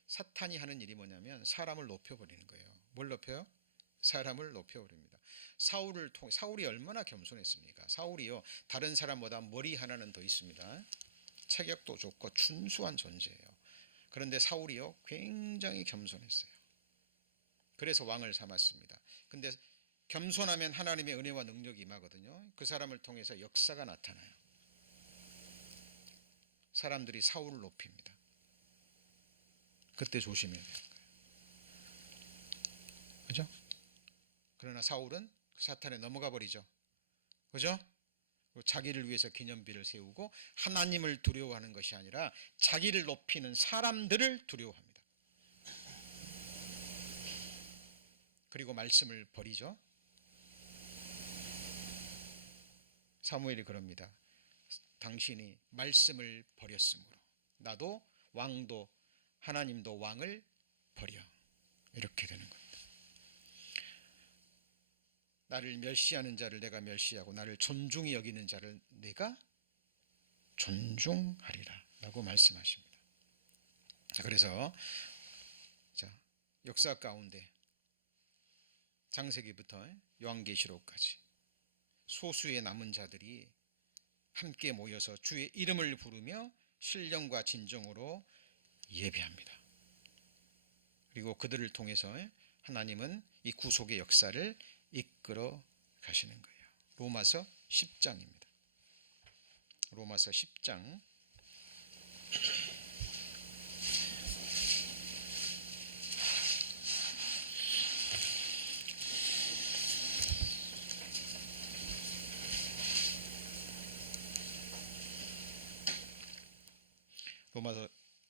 사탄이 하는 일이 뭐냐면 사람을 높여버리는 거예요. 뭘 높여요? 사람을 높여버립니다. 사울이 얼마나 겸손했습니까? 사울이요, 다른 사람보다 머리 하나는 더 있습니다. 체격도 좋고 준수한 존재예요. 그런데 사울이요, 굉장히 겸손했어요. 그래서 왕을 삼았습니다. 근데 겸손하면 하나님의 은혜와 능력이 임하거든요. 그 사람을 통해서 역사가 나타나요. 사람들이 사울을 높입니다. 그때 조심해야 돼요. 그죠? 그러나 사울은 사탄에 넘어가 버리죠. 그죠? 자기를 위해서 기념비를 세우고 하나님을 두려워하는 것이 아니라 자기를 높이는 사람들을 두려워합니다. 그리고 말씀을 버리죠. 사무엘이 그럽니다. 당신이 말씀을 버렸으므로 나도 왕도 하나님도 왕을 버려. 이렇게 되는 겁니다. 나를 멸시하는 자를 내가 멸시하고 나를 존중히 여기는 자를 내가 존중하리라 라고 말씀하십니다. 그래서 역사 가운데 창세기부터 요한계시록까지 소수의 남은 자들이 함께 모여서 주의 이름을 부르며 신령과 진정으로 예배합니다. 그리고 그들을 통해서 하나님은 이 구속의 역사를 이끌어 가시는 거예요. 로마서 10장입니다. 로마서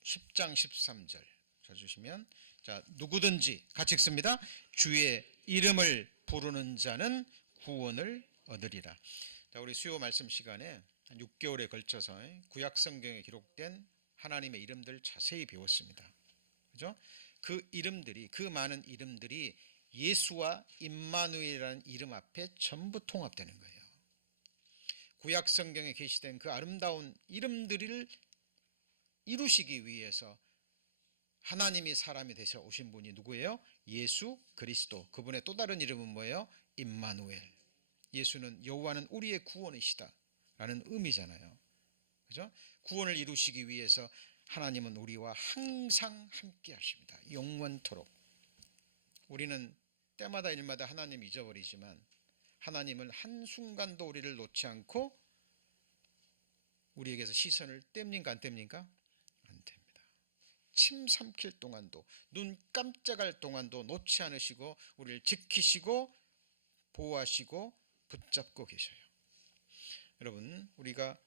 10장 13절 쳐주시면, 자, 누구든지 같이 읽습니다. 주의 이름을 부르는 자는 구원을 얻으리라. 자, 우리 수요 말씀 시간에 한 6개월에 걸쳐서 구약 성경에 기록된 하나님의 이름들 자세히 배웠습니다. 그죠? 그 이름들이, 그 많은 이름들이 예수와 임마누엘이라는 이름 앞에 전부 통합되는 거예요. 구약 성경에 계시된 그 아름다운 이름들을 이루시기 위해서 하나님이 사람이 되셔 오신 분이 누구예요? 예수 그리스도. 그분의 또 다른 이름은 뭐예요? 임마누엘. 예수는 여호와는 우리의 구원이시다 라는 의미잖아요. 그죠? 구원을 이루시기 위해서 하나님은 우리와 항상 함께 하십니다. 영원토록. 우리는 때마다 일마다 하나님 잊어버리지만 하나님은 한순간도 우리를 놓지 않고 우리에게서 시선을 뗍니까 안 뗍니까? 안 뗍니다. 침 삼킬 동안도, 눈 깜짝할 동안도 놓지 않으시고 우리를 지키시고 보호하시고 붙잡고 계셔요. 여러분, 우리가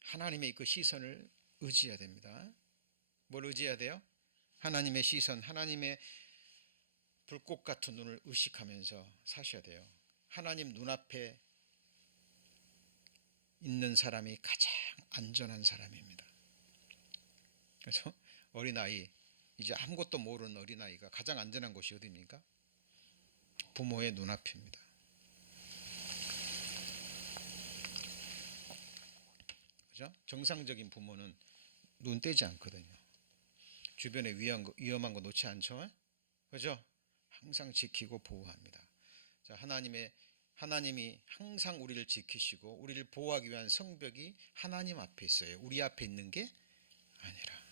하나님의 그 시선을 의지해야 됩니다. 뭘 의지해야 돼요? 하나님의 시선, 하나님의 불꽃 같은 눈을 의식하면서 사셔야 돼요. 하나님 눈앞에 있는 사람이 가장 안전한 사람입니다. 그래서 어린아이, 이제 아무것도 모르는 어린아이가 가장 안전한 곳이 어디입니까? 부모의 눈앞입니다. 그죠? 정상적인 부모는 눈 떼지 않거든요. 주변에 위험한 거 놓지 않죠? 그죠? 항상 지키고 보호합니다. 자, 하나님이 항상 우리를 지키시고 우리를 보호하기 위한 성벽이 하나님 앞에 있어요. 우리 앞에 있는 게 아니라.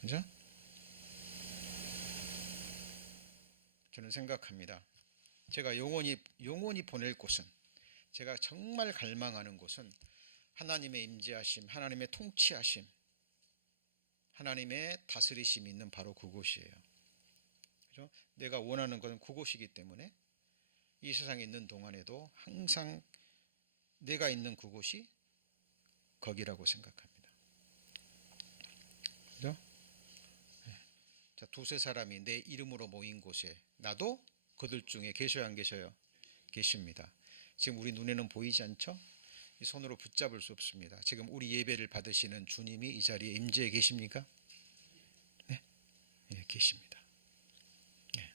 그죠? 저는 생각합니다. 제가 영원히 보낼 곳은, 제가 정말 갈망하는 곳은 하나님의 임재하심, 하나님의 통치하심, 하나님의 다스리심이 있는 바로 그곳이에요. 그죠? 내가 원하는 것은 그곳이기 때문에 이 세상에 있는 동안에도 항상 내가 있는 그곳이 거기라고 생각합니다. 그죠? 자, 두세 사람이 내 이름으로 모인 곳에 나도 그들 중에 계셔야 안 계셔요? 계십니다. 지금 우리 눈에는 보이지 않죠? 이 손으로 붙잡을 수 없습니다. 지금 우리 예배를 받으시는 주님이 이 자리에 임재해 계십니까? 네, 네, 계십니다. 네.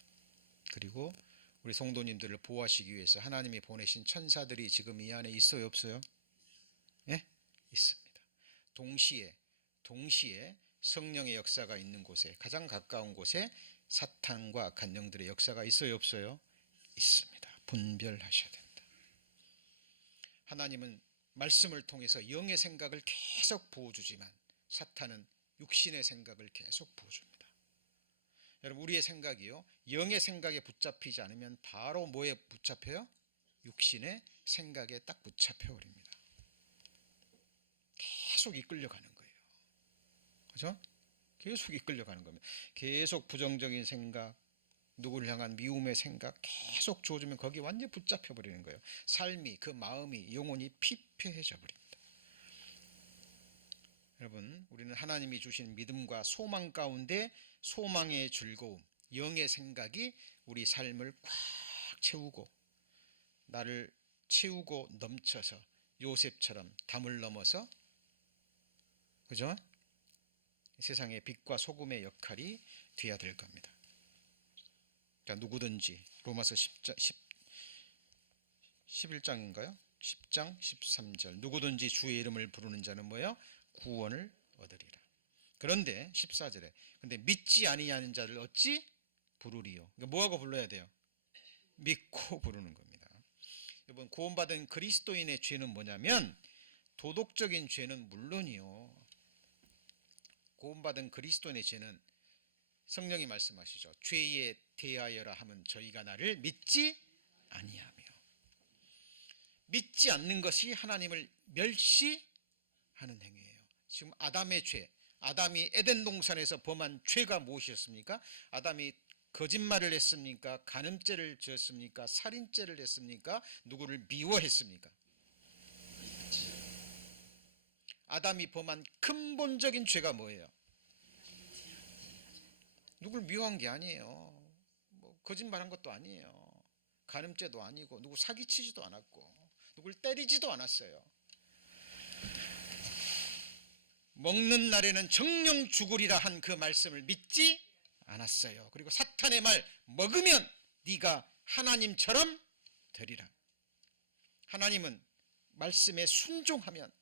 그리고 우리 성도님들을 보호하시기 위해서 하나님이 보내신 천사들이 지금 이 안에 있어요, 없어요? 예? 있습니다. 동시에 성령의 역사가 있는 곳에, 가장 가까운 곳에 사탄과 악한 영들의 역사가 있어요, 없어요? 있습니다. 분별하셔야 됩니다. 하나님은 말씀을 통해서 영의 생각을 계속 부어주지만 사탄은 육신의 생각을 계속 부어줍니다. 여러분, 우리의 생각이요, 영의 생각에 붙잡히지 않으면 바로 뭐에 붙잡혀요? 육신의 생각에 딱 붙잡혀 버립니다. 계속 이끌려가는 거예요. 그죠? 계속 이끌려가는 겁니다. 계속 부정적인 생각, 누구를 향한 미움의 생각 계속 주어주면 거기 완전히 붙잡혀 버리는 거예요. 삶이, 그 마음이, 영혼이 피폐해져 버립니다. 여러분, 우리는 하나님이 주신 믿음과 소망 가운데 소망의 즐거움, 영의 생각이 우리 삶을 꽉 채우고 나를 채우고 넘쳐서 요셉처럼 담을 넘어서, 그죠? 세상의 빛과 소금의 역할이 되어야 될 겁니다. 자, 누구든지 로마서 11장인가요? 10장 13절 누구든지 주의 이름을 부르는 자는 뭐예요? 구원을 얻으리라. 그런데 14절에 근데 믿지 아니하는 자를 어찌 부르리요? 그러니까 뭐하고 불러야 돼요? 믿고 부르는 겁니다. 여러분, 구원받은 그리스도인의 죄는 뭐냐면, 도덕적인 죄는 물론이요, 구원받은 그리스도인의 죄는 성령이 말씀하시죠. 죄에 대하여라 하면 저희가 나를 믿지 아니하며, 믿지 않는 것이 하나님을 멸시하는 행위예요. 지금 아담의 죄, 아담이 에덴 동산에서 범한 죄가 무엇이었습니까? 아담이 거짓말을 했습니까? 간음죄를 지었습니까? 살인죄를 했습니까? 누구를 미워했습니까? 아담이 범한 근본적인 죄가 뭐예요? 누굴 미워한 게 아니에요. 뭐 거짓말한 것도 아니에요. 간음죄도 아니고 누구 사기치지도 않았고 누굴 때리지도 않았어요. 먹는 날에는 정령 죽으리라 한 그 말씀을 믿지 않았어요. 그리고 사탄의 말, 먹으면 네가 하나님처럼 되리라. 하나님은 말씀에 순종하면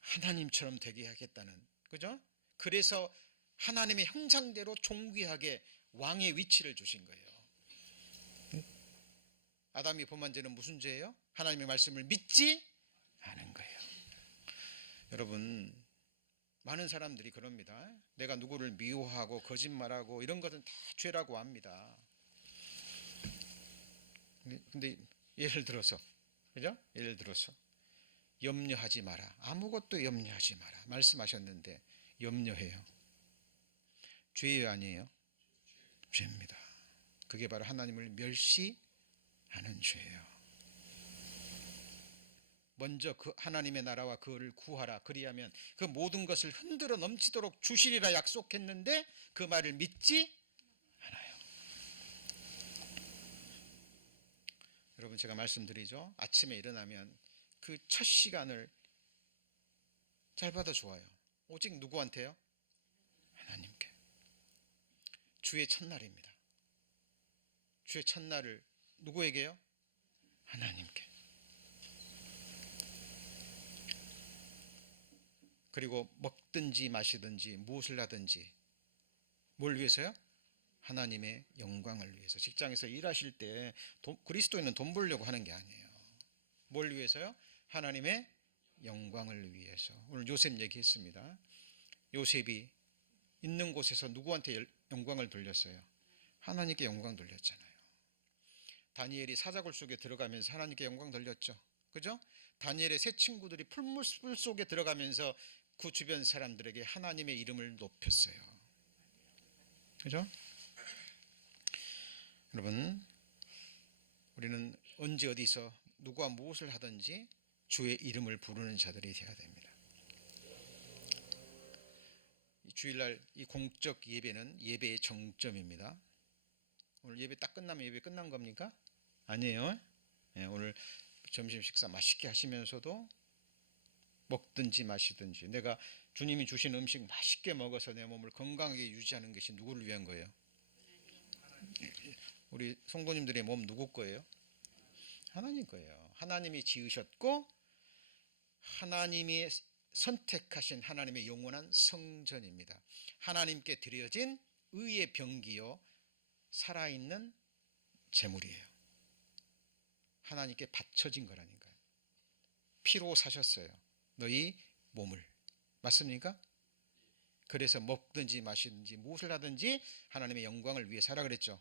하나님처럼 되게 하겠다는, 그죠? 그래서 하나님의 형상대로 존귀하게 왕의 위치를 주신 거예요. 아담이 범한 죄는 무슨 죄예요? 하나님의 말씀을 믿지 않은 거예요. 여러분, 많은 사람들이 그럽니다. 내가 누구를 미워하고 거짓말하고 이런 것은 다 죄라고 합니다. 근데 예를 들어서, 그죠? 예를 들어서 염려하지 마라, 아무것도 염려하지 마라 말씀하셨는데 염려해요. 죄예요, 아니에요? 죄입니다. 그게 바로 하나님을 멸시하는 죄예요. 먼저 그 하나님의 나라와 그를 구하라, 그리하면 그 모든 것을 흔들어 넘치도록 주시리라 약속했는데 그 말을 믿지 않아요. 여러분, 제가 말씀드리죠. 아침에 일어나면 그 첫 시간을 잘 받아 좋아요. 오직 누구한테요? 하나님께. 주의 첫날입니다. 주의 첫날을 누구에게요? 하나님께. 그리고 먹든지 마시든지 무엇을 하든지 뭘 위해서요? 하나님의 영광을 위해서. 직장에서 일하실 때 그리스도인은 돈 벌려고 하는 게 아니에요. 뭘 위해서요? 하나님의 영광을 위해서. 오늘 요셉 얘기했습니다. 요셉이 있는 곳에서 누구한테 영광을 돌렸어요? 하나님께 영광 돌렸잖아요. 다니엘이 사자굴 속에 들어가면서 하나님께 영광 돌렸죠. 그죠? 다니엘의 세 친구들이 풀물 속에 들어가면서 그 주변 사람들에게 하나님의 이름을 높였어요. 그죠? 여러분, 우리는 언제 어디서 누구와 무엇을 하든지 주의 이름을 부르는 자들이 되어야 됩니다. 주일날 이 공적 예배는 예배의 정점입니다. 오늘 예배 딱 끝나면 예배 끝난 겁니까? 아니에요. 네, 오늘 점심 식사 맛있게 하시면서도 먹든지 마시든지 내가 주님이 주신 음식 맛있게 먹어서 내 몸을 건강하게 유지하는 것이 누구를 위한 거예요? 우리 성도님들의 몸 누구 거예요? 하나님 거예요. 하나님이 지으셨고 하나님이 선택하신 하나님의 영원한 성전입니다. 하나님께 드려진 의의 병기요 살아있는 제물이에요. 하나님께 바쳐진 거라니까요. 피로 사셨어요. 너희 몸을. 맞습니까? 그래서 먹든지 마시든지 무엇을 하든지 하나님의 영광을 위해 살아 그랬죠.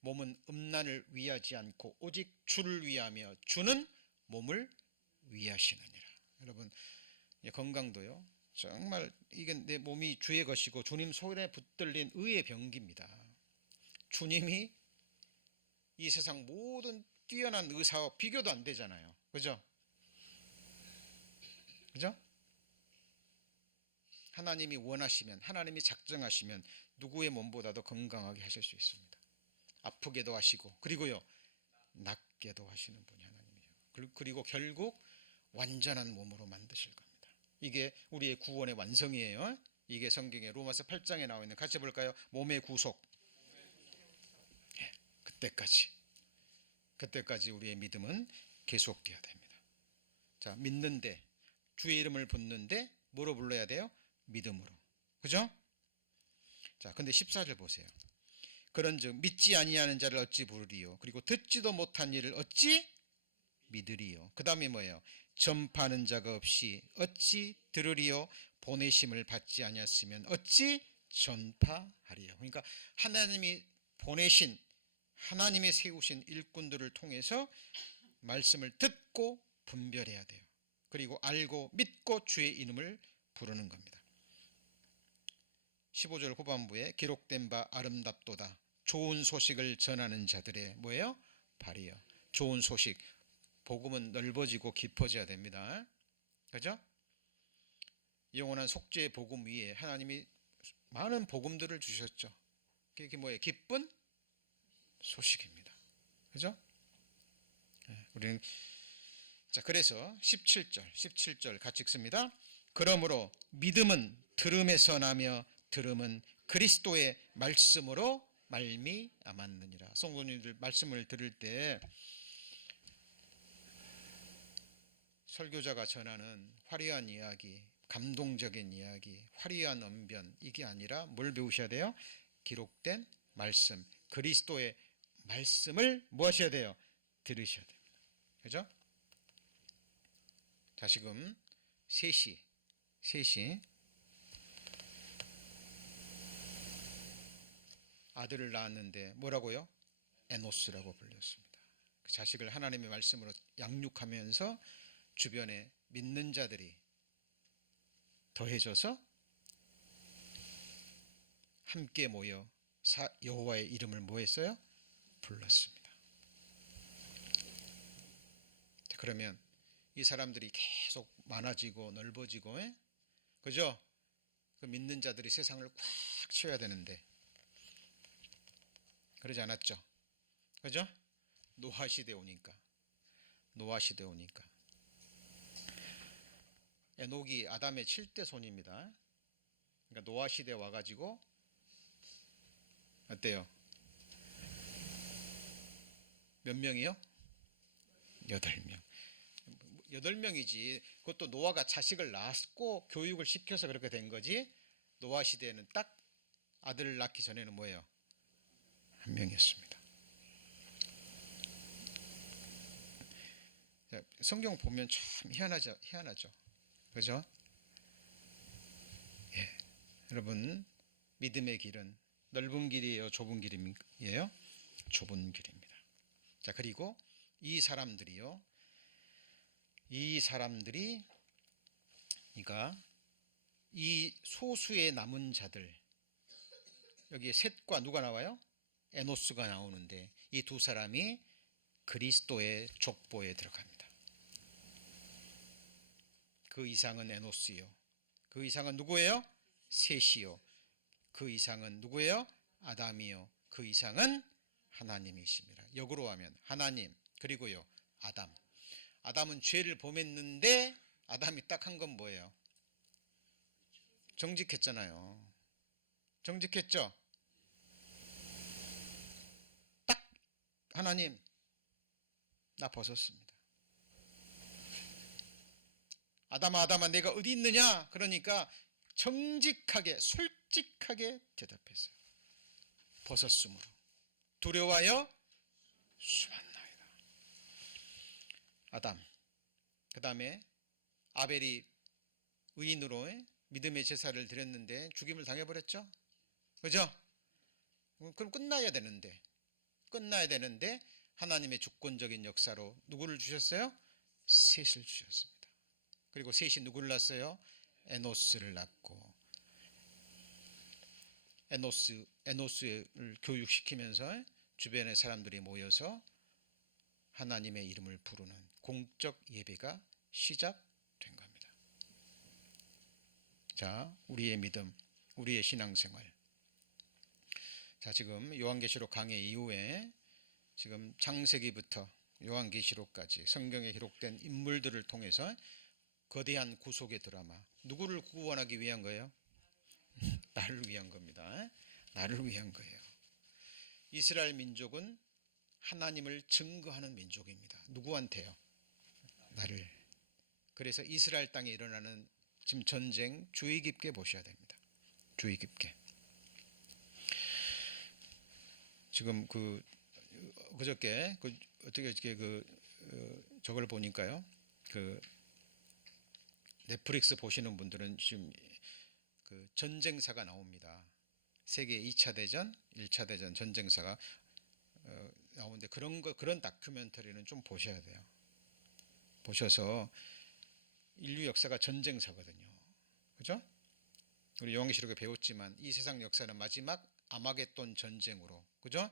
몸은 음란을 위하지 않고 오직 주를 위하며 주는 몸을 위하시느니라. 여러분 건강도요. 정말 이게 내 몸이 주의 것이고 주님 손에 붙들린 의의 병기입니다. 주님이 이 세상 모든 뛰어난 의사와 비교도 안 되잖아요. 그죠? 그죠? 하나님이 원하시면 하나님이 작정하시면 누구의 몸보다도 건강하게 하실 수 있습니다. 아프게도 하시고 그리고요 낫게도 하시는 분이 하나님이죠. 그리고 결국 완전한 몸으로 만드실 겁니다. 이게 우리의 구원의 완성이에요. 이게 성경의 로마서 8장에 나와 있는 같이 볼까요? 몸의 구속. 그때까지 우리의 믿음은 계속돼야 됩니다. 자, 믿는데 주의 이름을 붙는데 뭐로 불러야 돼요? 믿음으로. 그죠? 자, 근데 14절 보세요. 그런즉 믿지 아니하는 자를 어찌 부르리요? 그리고 듣지도 못한 일을 어찌 믿으리요? 그 다음에 뭐예요? 전파하는 자가 없이 어찌 들으리요? 보내심을 받지 아니했으면 어찌 전파하리요? 그러니까 하나님이 보내신 하나님이 세우신 일꾼들을 통해서 말씀을 듣고 분별해야 돼요. 그리고 알고 믿고 주의 이름을 부르는 겁니다. 15절 후반부에 기록된 바 아름답도다. 좋은 소식을 전하는 자들의 뭐예요? 발이요. 좋은 소식. 복음은 넓어지고 깊어져야 됩니다. 그죠? 영원한 속죄의 복음 위에 하나님이 많은 복음들을 주셨죠. 그게 뭐예요? 기쁜 소식입니다. 그죠? 우리는 자, 그래서 17절 같이 읽습니다. 그러므로 믿음은 들음에서 나며 들음은 그리스도의 말씀으로 말미암았느니라. 성도님들 말씀을 들을 때 설교자가 전하는 화려한 이야기, 감동적인 이야기, 화려한 언변 이게 아니라 뭘 배우셔야 돼요? 기록된 말씀, 그리스도의 말씀을 뭐 하셔야 돼요? 들으셔야 됩니다. 그죠? 자, 지금 셋이 아들을 낳았는데 뭐라고요? 에노스라고 불렸습니다. 그 자식을 하나님의 말씀으로 양육하면서 주변에 믿는 자들이 더해져서 함께 모여 여호와의 이름을 뭐 했어요? 불렀습니다. 그러면 이 사람들이 계속 많아지고 넓어지고 그죠? 그 믿는 자들이 세상을 꽉 채워야 되는데 그러지 않았죠. 그죠? 노아 시대 오니까 에녹이 아담의 7대 손입니다. 그러니까 노아 시대 와가지고 어때요? 몇 명이요? 8명. 8명이지. 그것도 노아가 자식을 낳았고 교육을 시켜서 그렇게 된 거지. 노아 시대에는 딱 아들을 낳기 전에는 뭐예요? 한 명이었습니다. 성경 보면 참 희한하죠. 그죠? 예. 여러분, 믿음의 길은 넓은 길이에요? 좁은 길이에요? 좁은 길입니다. 자, 그리고 이 사람들이 이 소수의 남은 자들 여기에 셋과 누가 나와요? 에노스가 나오는데 이 두 사람이 그리스도의 족보에 들어갑니다. 그 이상은 에노스요. 그 이상은 누구예요? 셋이요. 그 이상은 누구예요? 아담이요. 그 이상은 하나님이십니다. 역으로 하면 하나님 그리고요 아담. 아담은 죄를 범했는데 아담이 딱 한 건 뭐예요? 정직했잖아요. 정직했죠? 딱 하나님 나 벗었습니다. 아담아 아담아 내가 어디 있느냐? 그러니까 정직하게 솔직하게 대답했어요. 벗었으므로 두려워하여 숨었나이다. 아담. 그 다음에 아벨이 의인으로 믿음의 제사를 드렸는데 죽임을 당해버렸죠. 그죠? 그럼 끝나야 되는데 하나님의 주권적인 역사로 누구를 주셨어요? 셋을 주셨습니다. 그리고 셋이 누구를 낳았어요? 에노스를 낳고, 에노스를 교육시키면서 주변의 사람들이 모여서 하나님의 이름을 부르는 공적 예배가 시작된 겁니다. 자, 우리의 믿음, 우리의 신앙생활. 자, 지금 요한계시록 강해 이후에 지금 창세기부터 요한계시록까지 성경에 기록된 인물들을 통해서 거대한 구속의 드라마, 누구를 구원하기 위한 거예요? 나를 위한 겁니다. 나를 위한 거예요. 이스라엘 민족은 하나님을 증거하는 민족입니다. 누구한테요? 나를. 그래서 이스라엘 땅에 일어나는 지금 전쟁 주의 깊게 보셔야 됩니다. 주의 깊게. 지금 그저께 어떻게 저걸 보니까요. 넷플릭스 보시는 분들은 지금 전쟁사가 나옵니다. 세계 2차 대전, 1차 대전 전쟁사가 나오는데 그런 다큐멘터리는 좀 보셔야 돼요. 보셔서 인류 역사가 전쟁사거든요. 그죠? 우리 요한계시록에 배웠지만 이 세상 역사는 마지막 아마겟돈 전쟁으로, 그죠?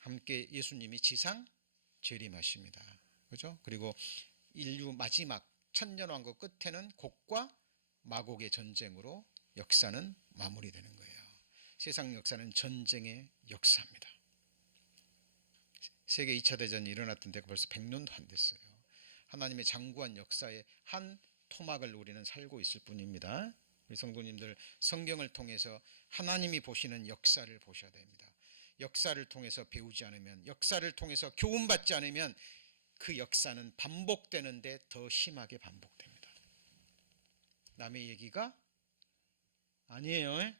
함께 예수님이 지상 재림하십니다. 그죠? 그리고 인류 마지막 천년왕국 끝에는 곡과 마곡의 전쟁으로 역사는 마무리되는 거예요. 세상 역사는 전쟁의 역사입니다. 세계 2차 대전이 일어났던 데가 벌써 100년도 안 됐어요. 하나님의 장구한 역사의 한 토막을 우리는 살고 있을 뿐입니다. 우리 성도님들 성경을 통해서 하나님이 보시는 역사를 보셔야 됩니다. 역사를 통해서 배우지 않으면, 역사를 통해서 교훈받지 않으면 그 역사는 반복되는데 더 심하게 반복됩니다. 남의 얘기가 아니에요.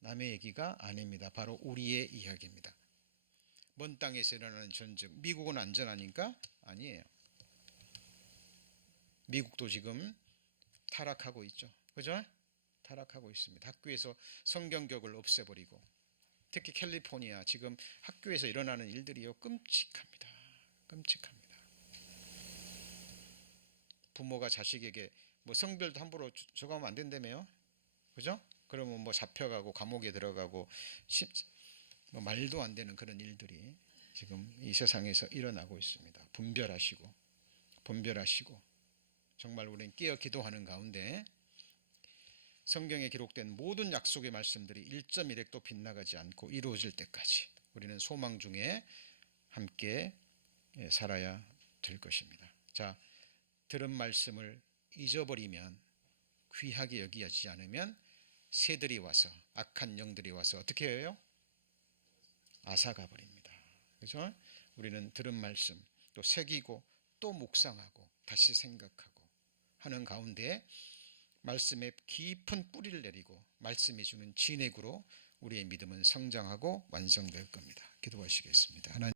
남의 얘기가 아닙니다. 바로 우리의 이야기입니다. 먼 땅에서 일어나는 전쟁, 미국은 안전하니까? 아니에요. 미국도 지금 타락하고 있죠. 그죠? 타락하고 있습니다. 학교에서 성경교육을 없애버리고, 특히 캘리포니아 지금 학교에서 일어나는 일들이요 끔찍합니다. 끔찍합니다. 부모가 자식에게 뭐 성별도 함부로 적으면 안 된다며요. 그죠? 그러면 뭐 잡혀가고 감옥에 들어가고 뭐 말도 안 되는 그런 일들이 지금 이 세상에서 일어나고 있습니다. 분별하시고 정말 우리는 깨어 기도하는 가운데 성경에 기록된 모든 약속의 말씀들이 1.1핵도 빗나가지 않고 이루어질 때까지 우리는 소망 중에 함께 살아야 될 것입니다. 자, 들은 말씀을 잊어버리면, 귀하게 여기지 않으면 새들이 와서, 악한 영들이 와서 어떻게 해요? 앗아가 버립니다. 그죠? 우리는 들은 말씀 또 새기고 또 묵상하고 다시 생각하고 하는 가운데 말씀에 깊은 뿌리를 내리고 말씀이 주는 진액으로 우리의 믿음은 성장하고 완성될 겁니다. 기도하시겠습니다.